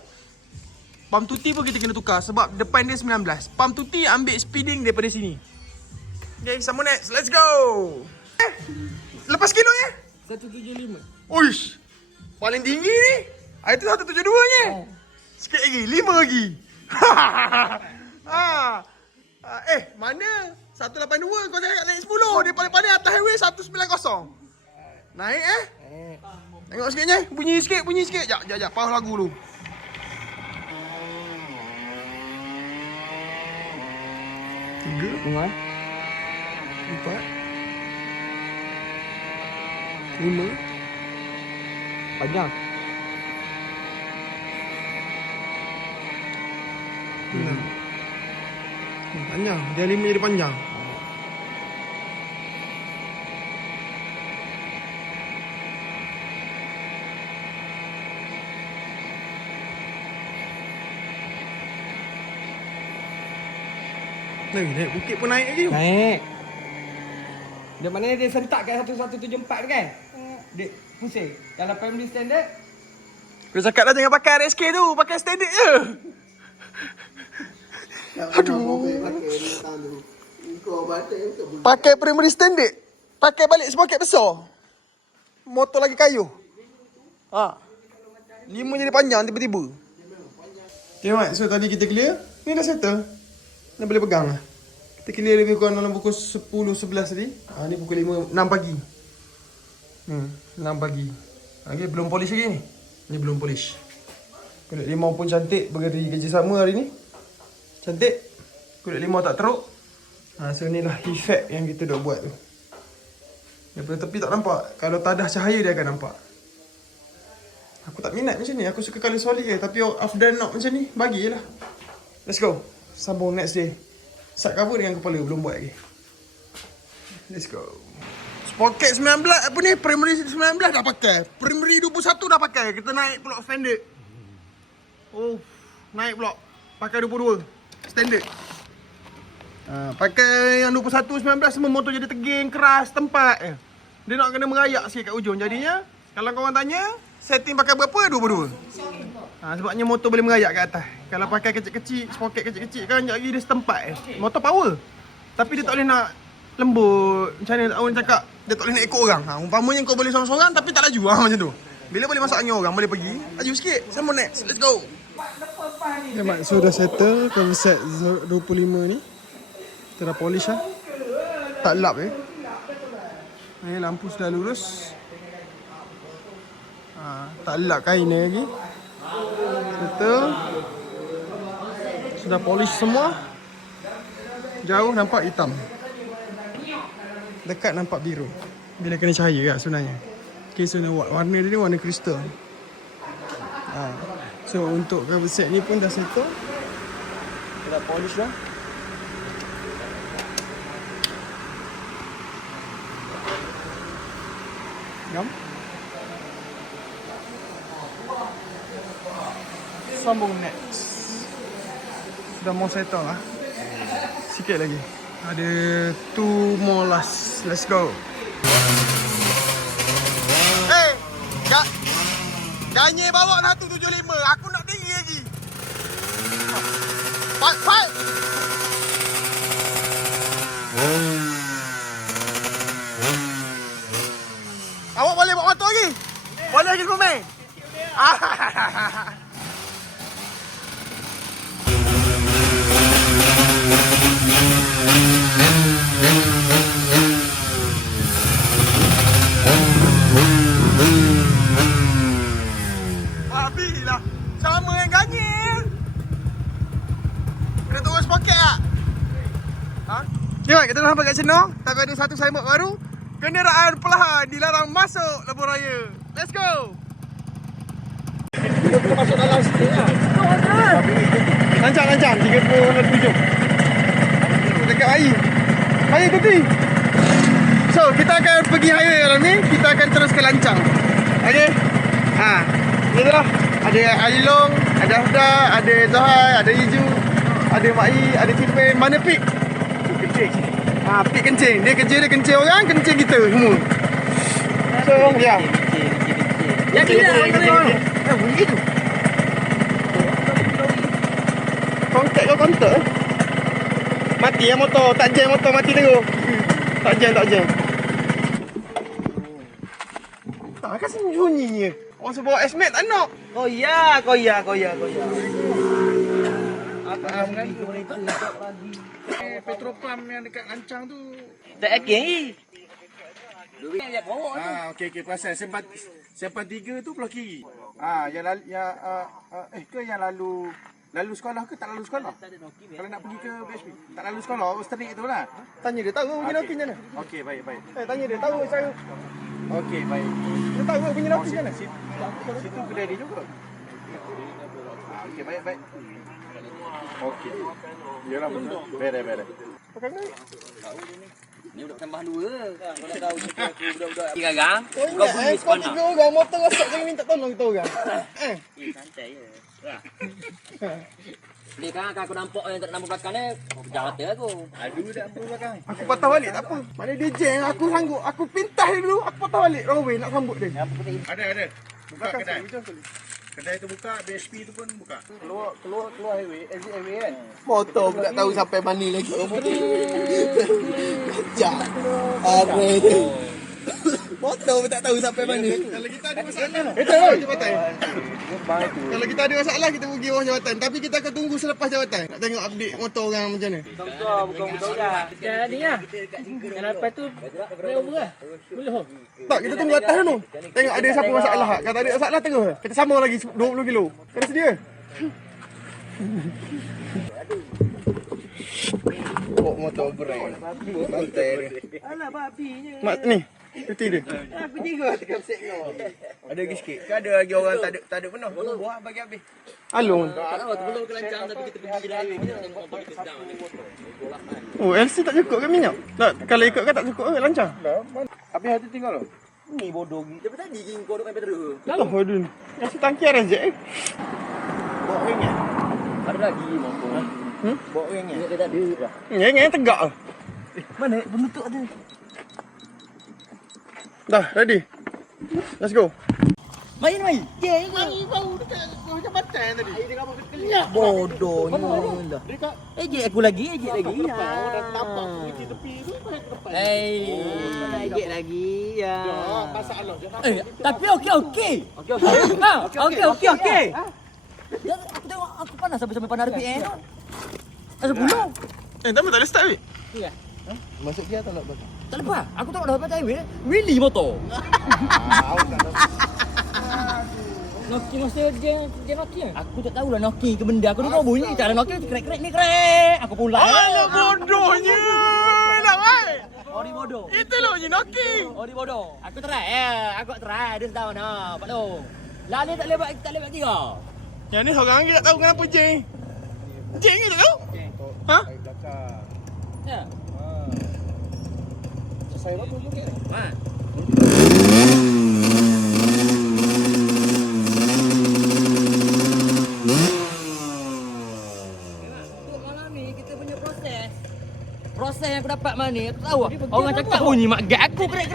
Pump tuti pun kita kena tukar sebab depan dia 19. Pump tuti ambil speeding daripada sini. Okay, sama next. Let's go. Lepas kilo 175. Uish. Paling tinggi ni. Itu 172 nya. Sikit lagi, 5 lagi. Mana 182 kau cakap naik 10. Dia paling atas highway 190. Naik Tengok sikitnya. Bunyi sikit. Jap. Pause lagu dulu. Tiga. 4. 5. Panjang. 6. Panjang. Dia 5 jadi panjang. Naik bukit pun naik lagi tu. Naik. Dia mana dia sentak kat 1174 tu kan? Dia pusing. Kalau primary standard, Kau cakap dah jangan pakai RSK tu, pakai standard je. Aduh. Pakai primary standard. Pakai balik sprocket besar. Motor lagi kayu. 5 jadi panjang tiba-tiba. Okay Mat, so tadi kita clear. Ni dah settle. Dah boleh pegang lah. Kita clear lebih kurang dalam pukul 10-11 tadi. Ni pukul 6 pagi. 6 pagi. Okay, belum polish lagi ni. Ni belum polish. Kulit limau pun cantik. Beri kerja sama hari ni. Cantik. Kulit limau tak teruk. So ni lah efek yang kita dah buat tu. Daripada tepi tak nampak. Kalau tadah cahaya dia akan nampak. Aku tak minat macam ni. Aku suka colour solid je. Tapi Afdan nak macam ni, bagi je lah. Let's go. Sambung next day. Side cover dengan kepala belum buat lagi. Let's go. Sprocket 19 apa ni? Primary 19 dah pakai. Primary 21 dah pakai. Kita naik pula standard. Naik pula. Pakai 22. Standard. Pakai yang 21 19 semua motor jadi teging keras tempat. Dia nak kena merayak sikit kat ujung. Jadinya kalau korang tanya setting pakai berapa? 22. Sebabnya motor boleh merayak kat atas. Kalau pakai kecil-kecil, sprocket kecil-kecil kan sekejap lagi dia setempat. Motor power. Tapi dia tak boleh nak lembut. Macam mana awak cakap? Dia tak boleh nak ikut orang. Umpamanya kau boleh seorang-seorang tapi tak laju. Macam tu. Bila boleh masuk angin orang, boleh pergi. Laju sikit. Sama next. Let's go. Ya mak, so dah settle cover set 25 ni. Kita dah polish lah. Tak lap lampu sudah lurus. Tak lap kain lagi. Settle. Sudah polish semua. Jauh nampak hitam. Dekat nampak biru. Bila kena cahaya lah sebenarnya. Okay, so warna dia ni warna kristal. So untuk cover set ni pun dah settle. Kita dah polish dah. Jom. Sambung next. Sudah mau settle lah. Sikit lagi. Ada 2 more last. Let's go. Hey, Ganye bawa 175. Aku nak tinggi lagi. Fight. Awak boleh bawa motor lagi? Boleh lagi komen? Habislah. Sama yang Ganye. Kena terus poket tak? Tengok, kita dah sampai kat Senong. Tapi ada satu signboard baru. Kenderaan perlahan dilarang masuk lebuh raya. Let's go. Kita kena masuk dalam sini lah. Lancang 37 dekat air. Air tepi. So kita akan pergi highway malam ni. Kita akan terus ke Lancang. Okay. Itulah. Ada Alilong, ada Afda, ada Zohai, ada Iju, ada Mak I, ada Cipen. Mana Pik? Kencing. Pik kencing. Dia kerja dia kencing orang, kencing kita semua. So, ya. Yang kita bunyi tu. Kontak kau kontak. Mati ya motor, tak jam motor mati terus. Tak jam. Tak kan sunyinya. Orang suruh bawa esmet tak nak. Koyak. Petropam yang dekat Lancang tu. Tak akhir. Okey perasan sempat 3 tu belah kiri. Yang lalu sekolah ke tak lalu sekolah? Kalau nak pergi ke BSP, tak lalu sekolah, straight tu lah. Tanya dia tahu bunyi nokin mana? Okey, baik. Tanya dia tahu saya. Okey, baik. Dia tahu bunyi nokin mana? Situ kedai dia juga. Okey, baik. Okey. Yalah betul. Beres. Pakai ni. Ni budak tambah 2. Kau nak tahu cerita aku budak-budak. Garang. Kau pergi sekolah. Kau 3 orang motor rosak jangan minta tolong kita orang. Santai je. Ni kan aku nampak yang tak nampak belakang ni, kejar mata aku. Aduh dah nampak belakang. Aku patah balik tak apa. Mana dia jeng aku sanggup. Aku pintas dia dulu. Aku patah balik. Raway nak sambut dia. Ada. Buka kedai. Kedai tu buka, BSP tu pun buka. Keluar highway, exit highway kan. Motor pun tak tahu sampai mana lagi. Kacak. Are tu. Motor pun tak tahu sampai mana. Kalau kita ada masalah, kalau kita ada masalah kita pergi bawah jawatan. Tapi kita akan tunggu selepas jawatan. Nak tengok update motor orang macam mana. Bukan dah. Dah ni lah. Yang lepas tu over lah. Boleh ho. Tak, kita tunggu atas dulu. Tengok ada siapa masalah. Kalau tak ada masalah terus. Kita sambung lagi 20 kilo. Kena sedia. Motor berai. Santai dia. Alah babinya. Mak ni. Cuti dia. Aku tiga tekan set kau. Ada lagi sikit. Kan ada lagi orang tak ada penuh. Buat bagi habis. Alung. Tak tahu belum kelancang tapi kita pergi kedai kita nak tengok motor kita sedang. Oh, LC tak cukup ke minyak? Tak, kalau ikut kan tak cukup ke lancang? Habis hati tinggal loh. Ni bodoh ni. Daripada tadi kau duk main petrol. Oh, aduh. Rasa tangki RJ. Bawa ringan. Ada lagi motor. Bawa ringan. Dia tak ada dah. Yang tegak lah. Mana penutup ada? Dah, ready. Let's go. Main. Ye ke? Mari bau dekat macam batang tadi. Bodohnya lah. Dekat Ejek aku lagi. dah tampak kunci tepi tu baik ke depan. Ejek lagi ya. Masalah dia. Tapi okey. Okey. Aku tengok aku panas sampai panas RPM tu. Ada bunuh. Tapi tak ada start weh. Ya. Masuk gear tak nak belakang. Tak lepas. Aku tengok dah dapat highway. Really motor. Noki masa dia Noki. Aku tak tahulah Noki ke benda. Aku dengar bunyi tak ada Noki krek ni krek. Aku pula. Alah bodohnya. Nak weh. Ori bodoh. Itu lah bunyi Noki. Ori bodoh. Aku try. Aku try. Dia tahu nah. Pak Long. Lali tak lebat kira. Yang ni seorang lagi tak tahu kenapa jeng. Jeng ke tak tahu? Ha? Baik belakang. Ya. Saya bagus juga. Ha. Malam ni kita punya proses yang aku dapat malam ni, aku tahu orang cakap bunyi mak gad aku krek.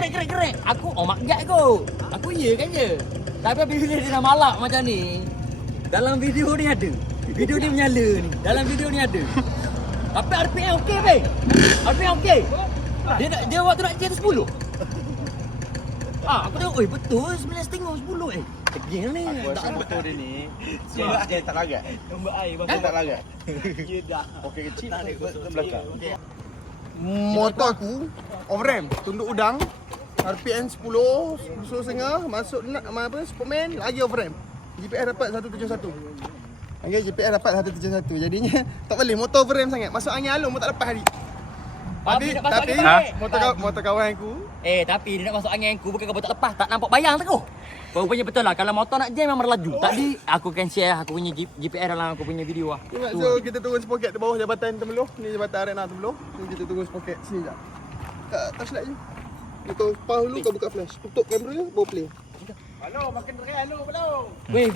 Aku mak gad aku. Aku ya kan je. Tapi bila dia dah malak macam ni, dalam video ni ada. Video ni menyala ni. Dalam video ni ada. Tapi RPM okey be. RPM okey. Dia waktu nak jatuh 10. Aku tengok, betul 9.5 10 Tegil ni. Aku rasa betul dia ni. Dia tak larat. Nombor air Dia tak larat. Dia dah. Okey kecil ke belakang. Motor aku off-ramp, tunduk udang, RPM 10, 10.5, masuk apa Superman, lagi off-ramp. GPS dapat 171. Okay, GPS dapat 171. Jadinya tak boleh motor off-ramp sangat. Masuk angin alung pun tak lepas hari. Tapi motor kawan aku tapi dia nak masuk angin aku bukan kau tak lepas, tak nampak bayang tu. Rupanya betul lah, kalau motor nak jam memang laju. Tadi aku akan share aku punya GPS dalam aku punya video lah. So kita turun sepoket di bawah jabatan Temeloh. Ni jabatan Arena Temeloh. Ni kita turun sepoket sini jap. Kat touchlight je. Kau pause dulu, kau buka flash. Tutup kamera, bawa play. Halo, makin real lu belum? Weh,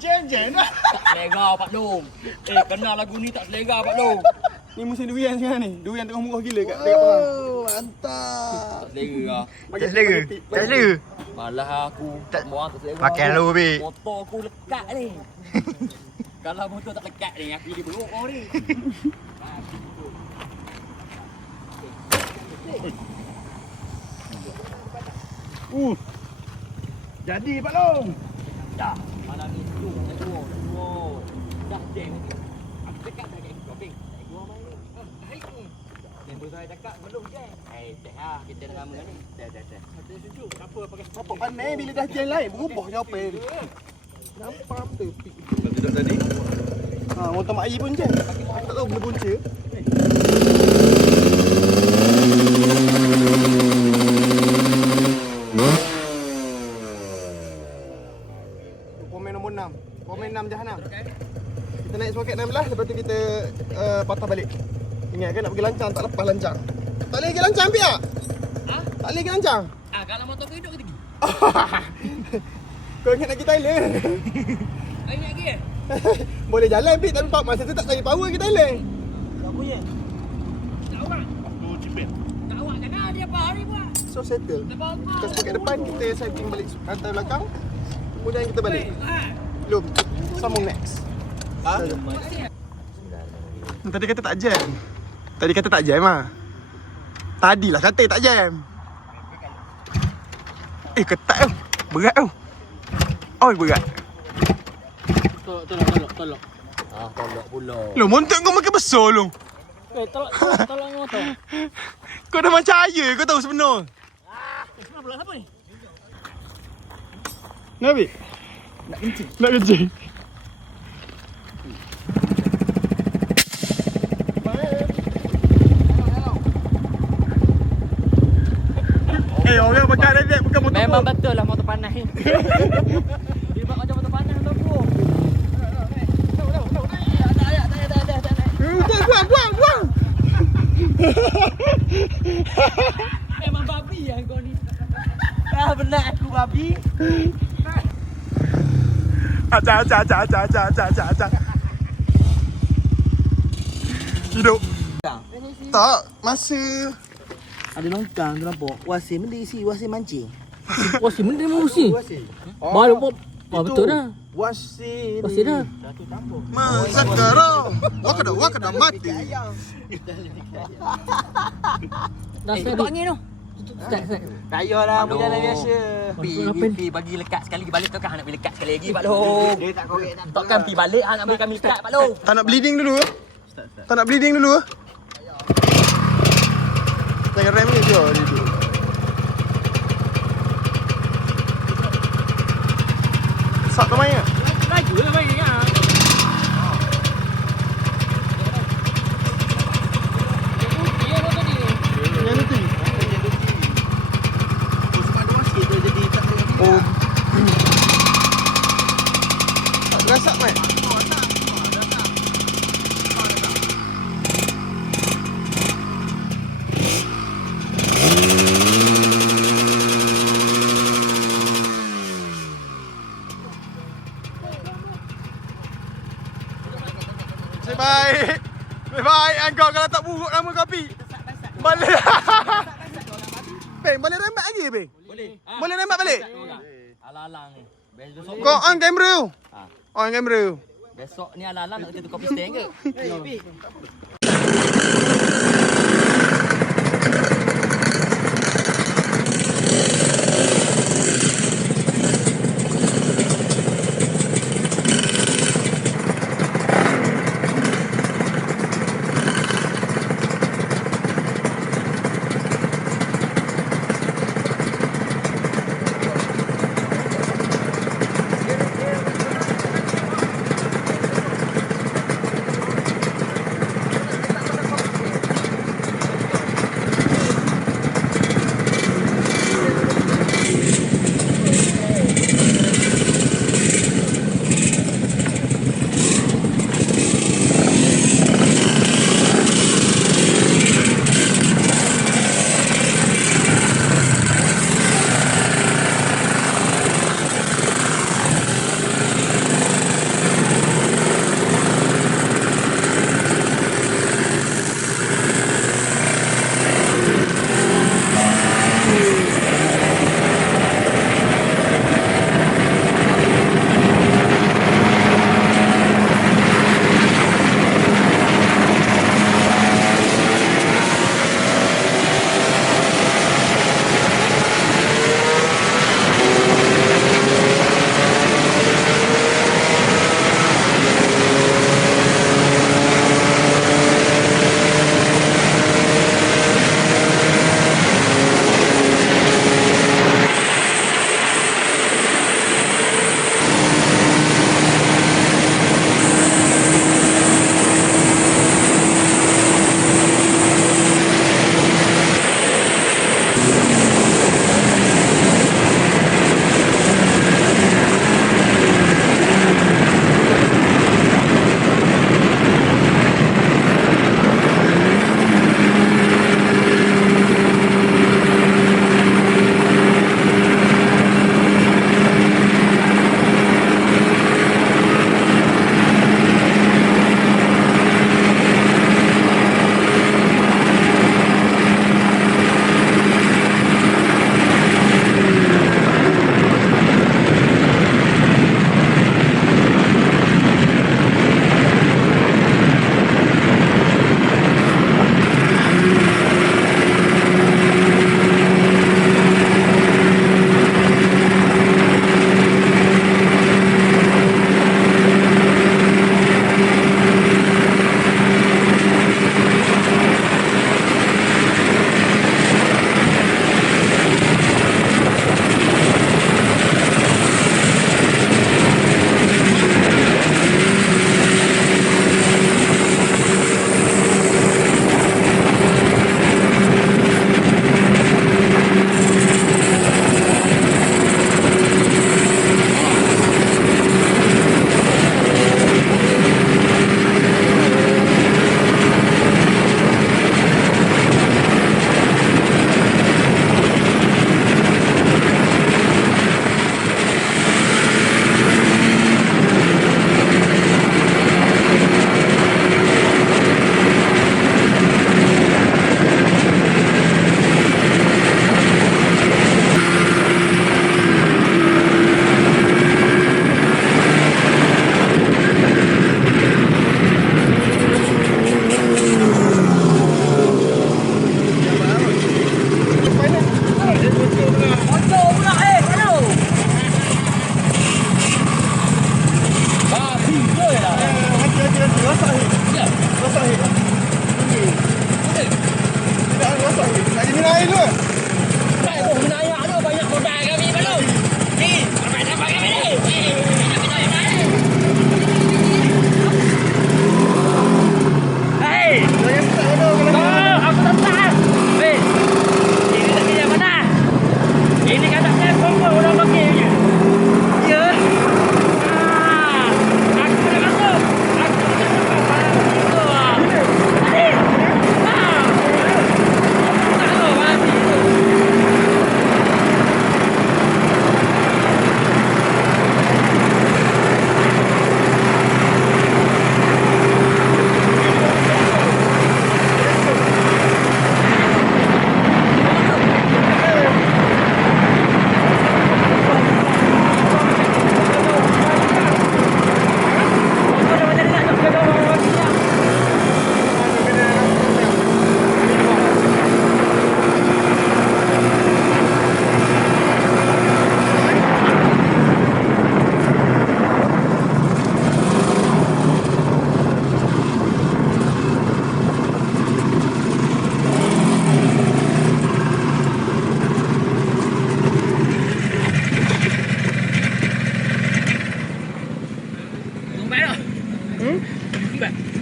Jen dah. tak selera Pak Long. Kenal lagu ni tak selera Pak Long. Ni musim durian sekarang ni. Durian tengah murah gila kat perang. Tak Mantap. selera. Tak selera. Malah aku tak mau tak selera. Makan lu, Bi. Motor aku lekat ni. Kalau motor tak lekat ni aku jadi buruk kau ni. Jadi Pak Long. Dah. Malam ni tu. Dah jam ni. Aku cakap dah jam shopping. Gua main. Hai tu. Yang tu saya cakap belum jam. Dah lah kita dah lama ni. Dah. Ada sejuk. Apa pakai Apa pandai bila dah jam lain berubah jawapan dia. Nampak betul. Kita duduk tadi. Motor Mak Ayi pun jam. Aku tak tahu benda punca. Komen nombor 6. Komen 6 Jahanam. Kita naik sepoket 16, lepas tu kita patah balik. Ingat kan nak pergi lancang, tak lepas lancang. Tak boleh pergi lancang, Pia? Tak boleh pergi lancang? kalau motor aku hidup kita pergi. Kau ingat nak pergi Thailand? Ingat lagi Boleh jalan, Pia, tapi masa tu tak cari power ke Thailand. Apa ya? Tak awak. Aku cipet. Tak awak kena dia apa hari buat. So settle. Kita sepoket depan, kita cycling balik hantar belakang. Kemudian kita balik. Belum. Sambung next. Tadi kata tak jam. Tadi kata tak jam ah. Tadilah kata tak jam. Ketat tu. Berat tu. Oi, berat. Tolong. Tolong pula. Lu montok kau makin besar lu. Tolong motor. Kau dah macam ayah kau tahu sebenar. Sebelah pula apa ni? Nabi. Nak kencing. Nak kencing. Orang pakai redek bukan motor. Memang betul lah motor panas ni. Dia buat macam motor panas tu aku. Buang. Memang babi yang kau ni. Benar aku babi. Acak. Hidup. Tak, masa Ada longkang tu nampak. Wasim benda isi, wasim mancing. Wasi benda memang wasi. Baru pop. Betul dah. Wasi. Wasi dah. Masakara. Wakada mati. Dah start angin tu. Start. Tak payahlah berjalan biasa. Pi bagi lekat sekali balik tu kan nak beli lekat sekali lagi Pak Long. Dia tak korek dah. Tak kan pi balik nak beli kami lekat Pak Long. Tak nak bleeding dulu. Tak nak bleeding dulu. Jangan rem ni dia dulu. Sak tu main ke? Laju lah main kan. Yang tu. Sebab ada wasi tu jadi tak boleh. Oh. Tak berasak mai. Baik. Baik engkau kalau tak buruk nama kopi. Balik. Bang, boleh rembat lagi, bang? Boleh. Boleh rembat balik? Alang-alang ni. Besok Kau on kamera tu. Ha. On kamera tu. Besok ni alang-alang nak kena tukar piston ke?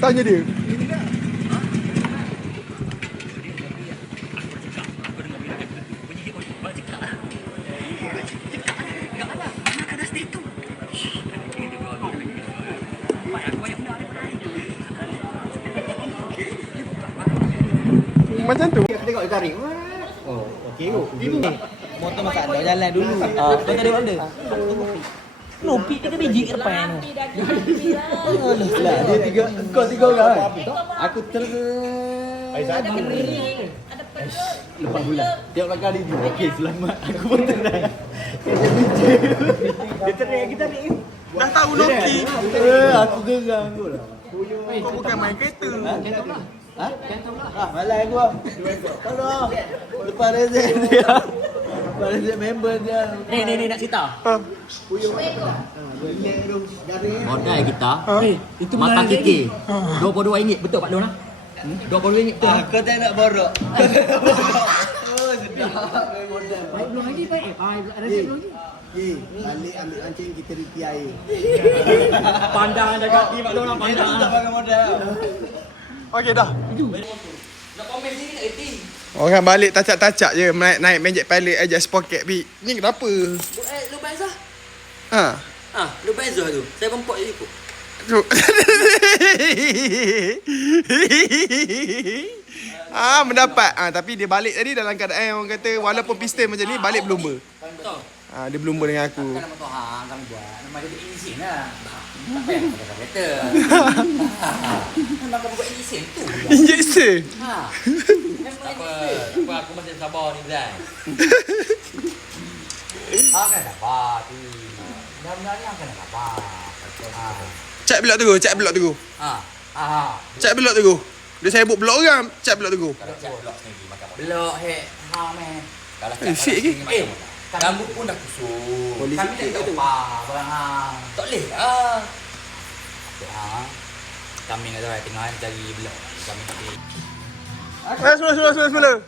Tanya dia. Macam tu. Tengok dia tarik. Oh, okey. Motor masa ada jalan dulu. Kau tadi order. Nopi dia biji ke depan tu. Lah, dia tiga, kau tiga orang kan? Aku Ada kering, ada perut. lepas bulan. Tiap kali dia. Okey, selamat. Aku pun tenang. Dia tenang kita ni. Dah tahu Noki. Aku geram aku lah. Kau bukan main kereta. Ha? Malai aku lah. Tolong. Lepas rezek dia. Lepas rezek member dia. Ni nak cerita. Modal kita. Itu Mata kiki. RM22. Betul Pak Don? RM22 betul. Kau tak nak borok. Oh, sedap. Baik belum lagi baik. Rezeki belum lagi. Balik ambil lancing kita reti air. Pandang jaga kaki Pak Don pandang. Tak pakai modal. Okey dah. Nak komen sini tak reti? Orang balik tacak-tacak je naik mejet pilot adjust pocket pi. Ni kenapa? Lu Baizah? Ha. Lu Baizah tu. Saya pempok je ikut. Tu. Mendapat. Tapi dia balik tadi dalam keadaan orang kata walaupun piston macam ni balik berlumba. Betul. Dia berlumba dengan aku. Kan nama tu kami buat. Nama dia inisin lah. Tak payah pakai kereta. Memang kamu buat inisin tu. Injection. Tak apa. Aku masih sabar ni Zai. Akan dapat. Mudah-mudahan ni akan dapat. Cak blok terus, cak blok terus. Cak blok terus. Dia sibuk blok orang, cak blok terus. Kalau cak blok sendiri makan apa? Blok man. Kalau Fik lagi. Rambut pun dah kusut. Polisi kami tak tahu apa barang hang. Tak boleh lah. Kami kata tengah cari blok. Kami tak Semula.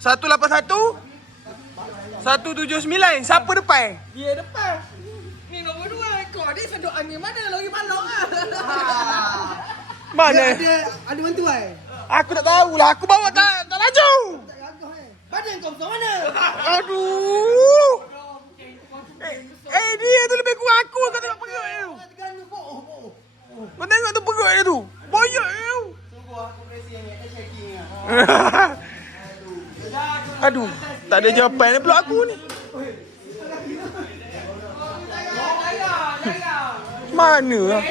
181 179. Siapa depan? Dia depan. Ni nombor 2. Kau ni seduk angin mana? Lagi balok ah. Mana? Ada bantuan. Aku tak tahulah. Aku bawa tak laju. Badan kau besar mana? Aduh. Dia tu lebih kurang aku. Kau tengok perut dia tu. Kau tengok tu perut dia tu. Boyak dia tu. Aduh. Tak ada jawapan ni pula aku ni. Mana lah?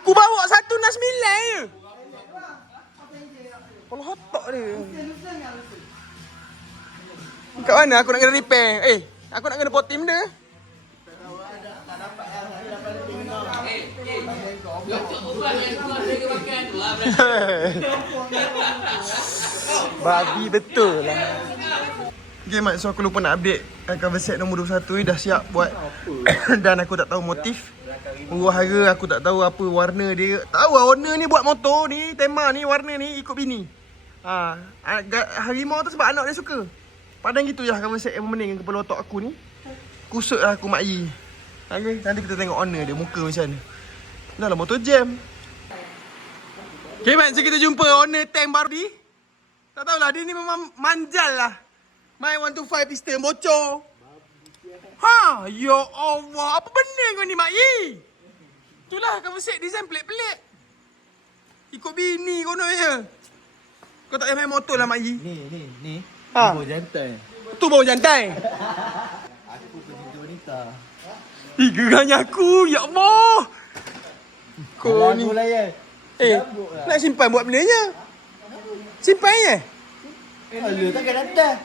Aku bawa 169 je. Kalau hotak dia. Kat mana aku nak kena repair? Aku nak kena potim dia. Babi betul lah. Okay Mat, so aku lupa nak update cover set nombor 21 ni dah siap buat. Dan aku tak tahu motif huru-hara, aku tak tahu apa warna dia. Tahu lah warna ni buat motor ni, tema ni, warna ni ikut bini. Harimau tu sebab anak dia suka. Padahal gitu je cover set yang mening kepala otak aku ni. Kusut lah aku Mak Yi. Okay, nanti kita tengok owner dia, muka macam mana. Dah lah motor jam. Okay Mat, so kita jumpa owner tank baru ni. Tak tahulah, dia ni memang manjal lah. My 125 piston bocor. Ya Allah, apa benda kau ni Mak Yi? Itulah cover set design pelik-pelik. Ikut bini kono je. Kau tak payah main motor lah Mak Yi. Ni. Bawa jantai. Tu bawa jantai. Aku pecinta wanita. Geranya aku, ya Allah. Kau ni. Nak simpan buat benda je. Simpan je. Alah, takkan datang.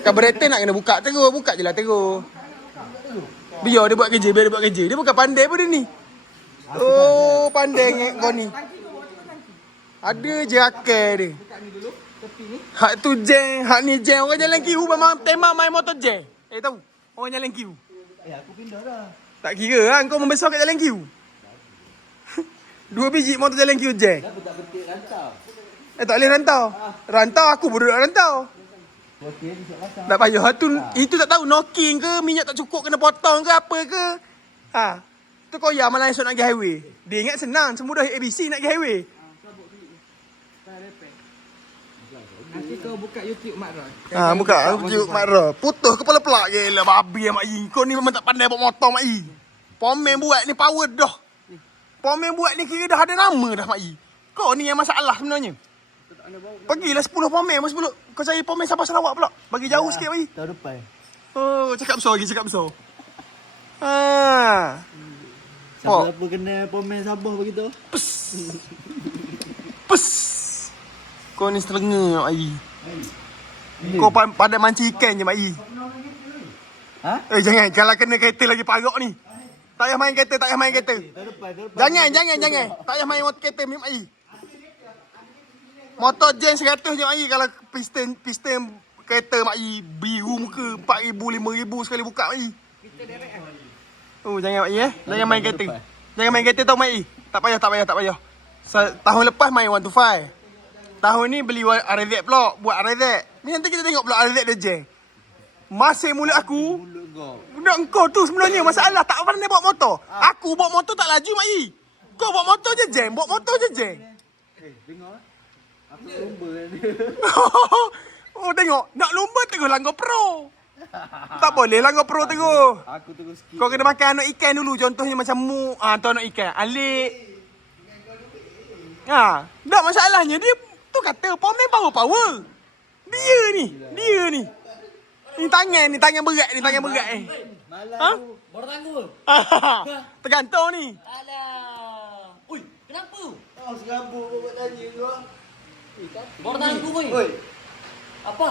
Carburetor nak kena buka terus. Buka je lah terus. Biar dia buat kerja, Dia bukan pandai pun dia ni. Oh, pandai kau ni. Ada je akal dia. Hak tu jeng, hak ni jeng. Orang jalan kiru memang tema main motor jeng. Tahu? Orang jalan kiru. Aku pindah dah. Tak kira lah kau membesar kat jalan kiru. 2 biji motor jalan kiru jeng. Kenapa tak betik rantau? Tak boleh rantau. Rantau aku baru duduk rantau. Okey, bisa pasang. Tak payah. Itu tak tahu knocking ke, minyak tak cukup kena potong ke apa ke. Tu Kita koyak malah esok nak pergi highway. Dia ingat senang, semudah ABC nak pergi highway. Nanti kau buka YouTube Mak Ros. Buka YouTube Mak Ros. Putus kepala pelak gila babi Mak I. Kau ni memang tak pandai bawa motor Mak I. Pomen buat ni power dah. Pomen buat ni kira dah ada nama dah Mak I. Kau ni yang masalah sebenarnya. Pergilah 10 pomen, 10. Kau cari pomen Sabah Sarawak pula. Bagi jauh sikit Mak I. Tahun depan. Oh, cakap besar lagi, cakap besar. Siapa kena pomen Sabah begitu? Pes. Kau ni setelengah Mak I. Kau pandai mancing ikan je Mak I. Ha? Jangan. Kalau kena kereta lagi parok ni. Tak payah main kereta, tak payah main kereta. Tahun depan. Jangan. Tak payah main motor kereta Mak I. Motor Gen 100 je Mak I. Kalau piston kereta Mak I biru muka 4,000, 5,000 sekali buka Mak I. Oh, jangan Mak I Jangan main kereta. Jangan main kereta tau Mak I. Tak payah. Tahun lepas main 125. Tahun ni beli RZ pula. Buat RZ. Ni nanti kita tengok pula RZ dia jeng. Masih mulut aku. Budak kau tu sebenarnya masalah. Tak pandai bawa motor. Aku bawa motor tak laju Mak I. Kau bawa motor je jeng. Dengar. Aku lumba ni. Oh tengok. Nak lumba terus langgar pro. Tak boleh langgar pro terus. Aku terus skip. Kau kena makan anak ikan dulu. Contohnya macam mu. Tu anak ikan. Alik. Tak masalahnya dia tu kata pomen power. Dia ni. Ni tangan berat ni. Malah Ha? aku. Baru tangguh. Tergantung ni. Alah. Ui, kenapa? Serabut buat tanya kau. Baru tangguh oi. Oi. Apa?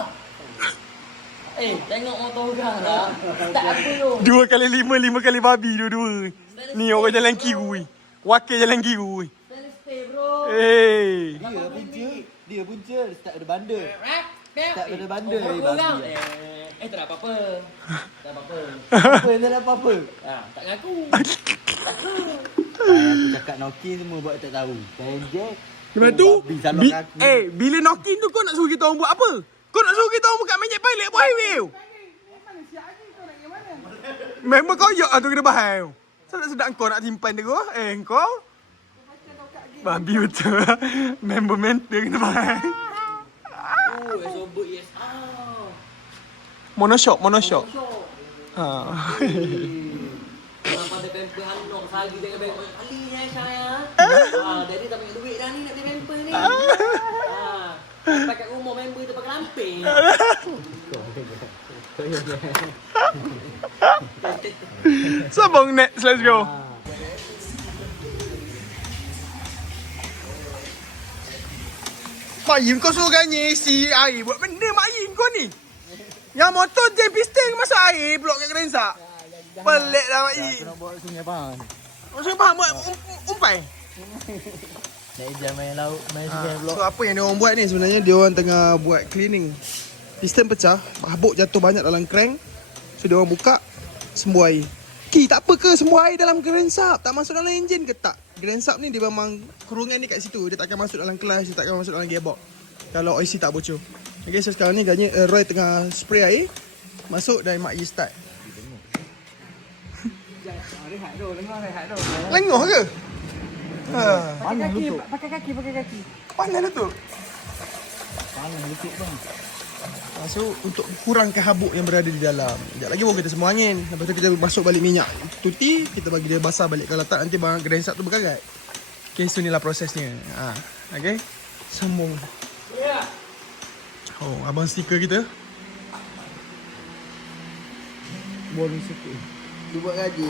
Tengok motor orang lah. Tak apa tu. 2 kali 5, 5 kali babi dua-dua. Ni orang jalan kiri. Wakil jalan kiri. Stainless steel bro. Dia punca. Start ada bandar. Tak ada bandar. Orang. Tak ada apa-apa. Apa yang tak ada apa-apa? Tak ngaku. Aku cakap Nokia semua buat tak tahu. Penjek. Lepas tu, Salok aku. bila knocking tu kau nak suruh kita orang buat apa? Kau nak suruh kita orang buka menyek pilot buat highway tu? Member kau yok lah tu kena bahaya. Sedap-sedap kau nak simpan terus. Kau? Babi betul. Member mental kena bahaya. Sober yes. Monoshock. Shock. Ha. Orang pada pamper handong sehari dengan pamper kali ni Aisyah ya. Jadi tak banyak duit dah ni nak beli pamper ni. Sampai kat rumah member tu pakai lamping. Sabang next, let's go. Mak Yim kau suruh ganyi isi air buat benda Mak Yim kau ni. Yang motor jam piston masuk air pulak kat kerensak. Pelik lah Mak Yim. Nak buat sungai Pahang. Maksudnya faham buat umpai. Nak ejam main laut, main sungai blok. So apa yang dia orang buat ni sebenarnya dia orang tengah buat cleaning. Piston pecah, habuk jatuh banyak dalam crank. So dia orang buka sembuh air. Ki tak apa ke sembuh air dalam gerensap? Tak masuk dalam enjin ke tak? Gerensap ni dia memang kurungan ni kat situ. Dia takkan masuk dalam clutch, dia takkan masuk dalam gearbox. Kalau OC tak bocor. Okay, so sekarang ni Roy tengah spray air. Masuk dan Mak Yi start. Rehat tu, rehat tu. Lengoh ke? Pakai kaki. Panas lah tu. So untuk kurangkan habuk yang berada di dalam. Sekejap lagi baru kita semua angin. Lepas tu kita masuk balik minyak tuti. Kita bagi dia basah balik. Kalau tak nanti barang gerensap tu berkarat. Okay, so inilah prosesnya. Okay, sambung. Oh, abang stiker kita. Boleh sikit. Dia buat gaji.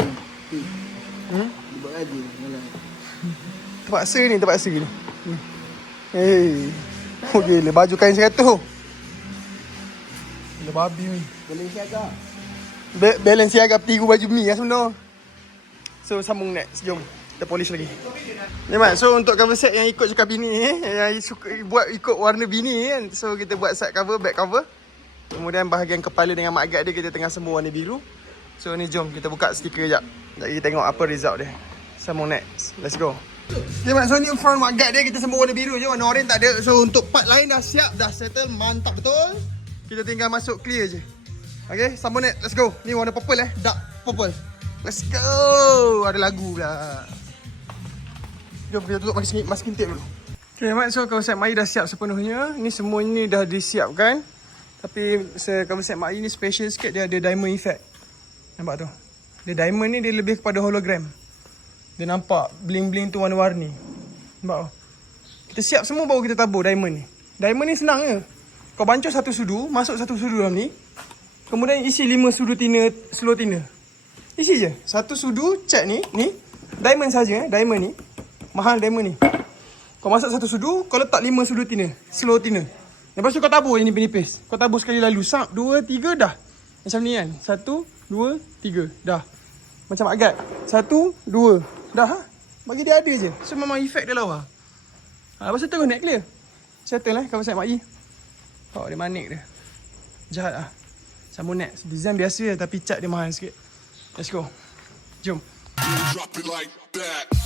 Dia buat gaji. Terpaksa ni. Hey. Oh gila, baju kain 100 tu. Gila babi ni. Balenciaga. Balenciaga tiru baju mi lah sebenar. So sambung next, jom. Kita polish lagi. Ni Mat, so untuk cover set yang ikut cakap bini yang suka buat ikut warna bini kan. So kita buat side cover, back cover. Kemudian bahagian kepala dengan mat guard dia kita tengah semua warna biru. So ni jom kita buka stiker sekejap. Jadi tengok apa result dia. Sambung next. Let's go. Okay Mat, so ni front mat guard dia kita semua warna biru je. Warna orange tak ada. So untuk part lain dah siap, dah settle, mantap betul. Kita tinggal masuk clear je. Okay, sambung next. Let's go. Ni warna purple dark purple. Let's go. Ada lagu pula. Jom kita tutup masking tape dulu. Okay, Mat, so kawasan Mak Ayi dah siap sepenuhnya. Ni semua ni dah disiapkan. Tapi kawasan Mak Ayi ni special sikit, dia ada diamond effect. Nampak tu? Dia diamond ni dia lebih kepada hologram. Dia nampak bling-bling tu warna-warni. Nampak tu? Kita siap semua baru kita tabur diamond ni. Diamond ni senang je. Kau bancuh satu sudu, masuk satu sudu dalam ni. Kemudian isi 5 sudu tina, slow tina. Isi je. Satu sudu cat ni, diamond saja diamond ni. Mahal diamond ni. Kau masak satu sudu, kau letak 5 sudu tina, slow tina. Lepas tu kau tabur je nipis-nipis. Kau tabur sekali lalu, sap, 2, 3 dah. Macam ni kan. 1, 2, 3 dah. Macam agak. 1, 2 dah. Bagi dia ada je. So memang efek dia lawa. Lepas tu terus net clear. Settle lah kawasan Mak Ayi. Oh, dia manik dia. Jahat lah. Sambung net. Design biasa je tapi cat dia mahal sikit. Let's go. Jom. Drop it like that.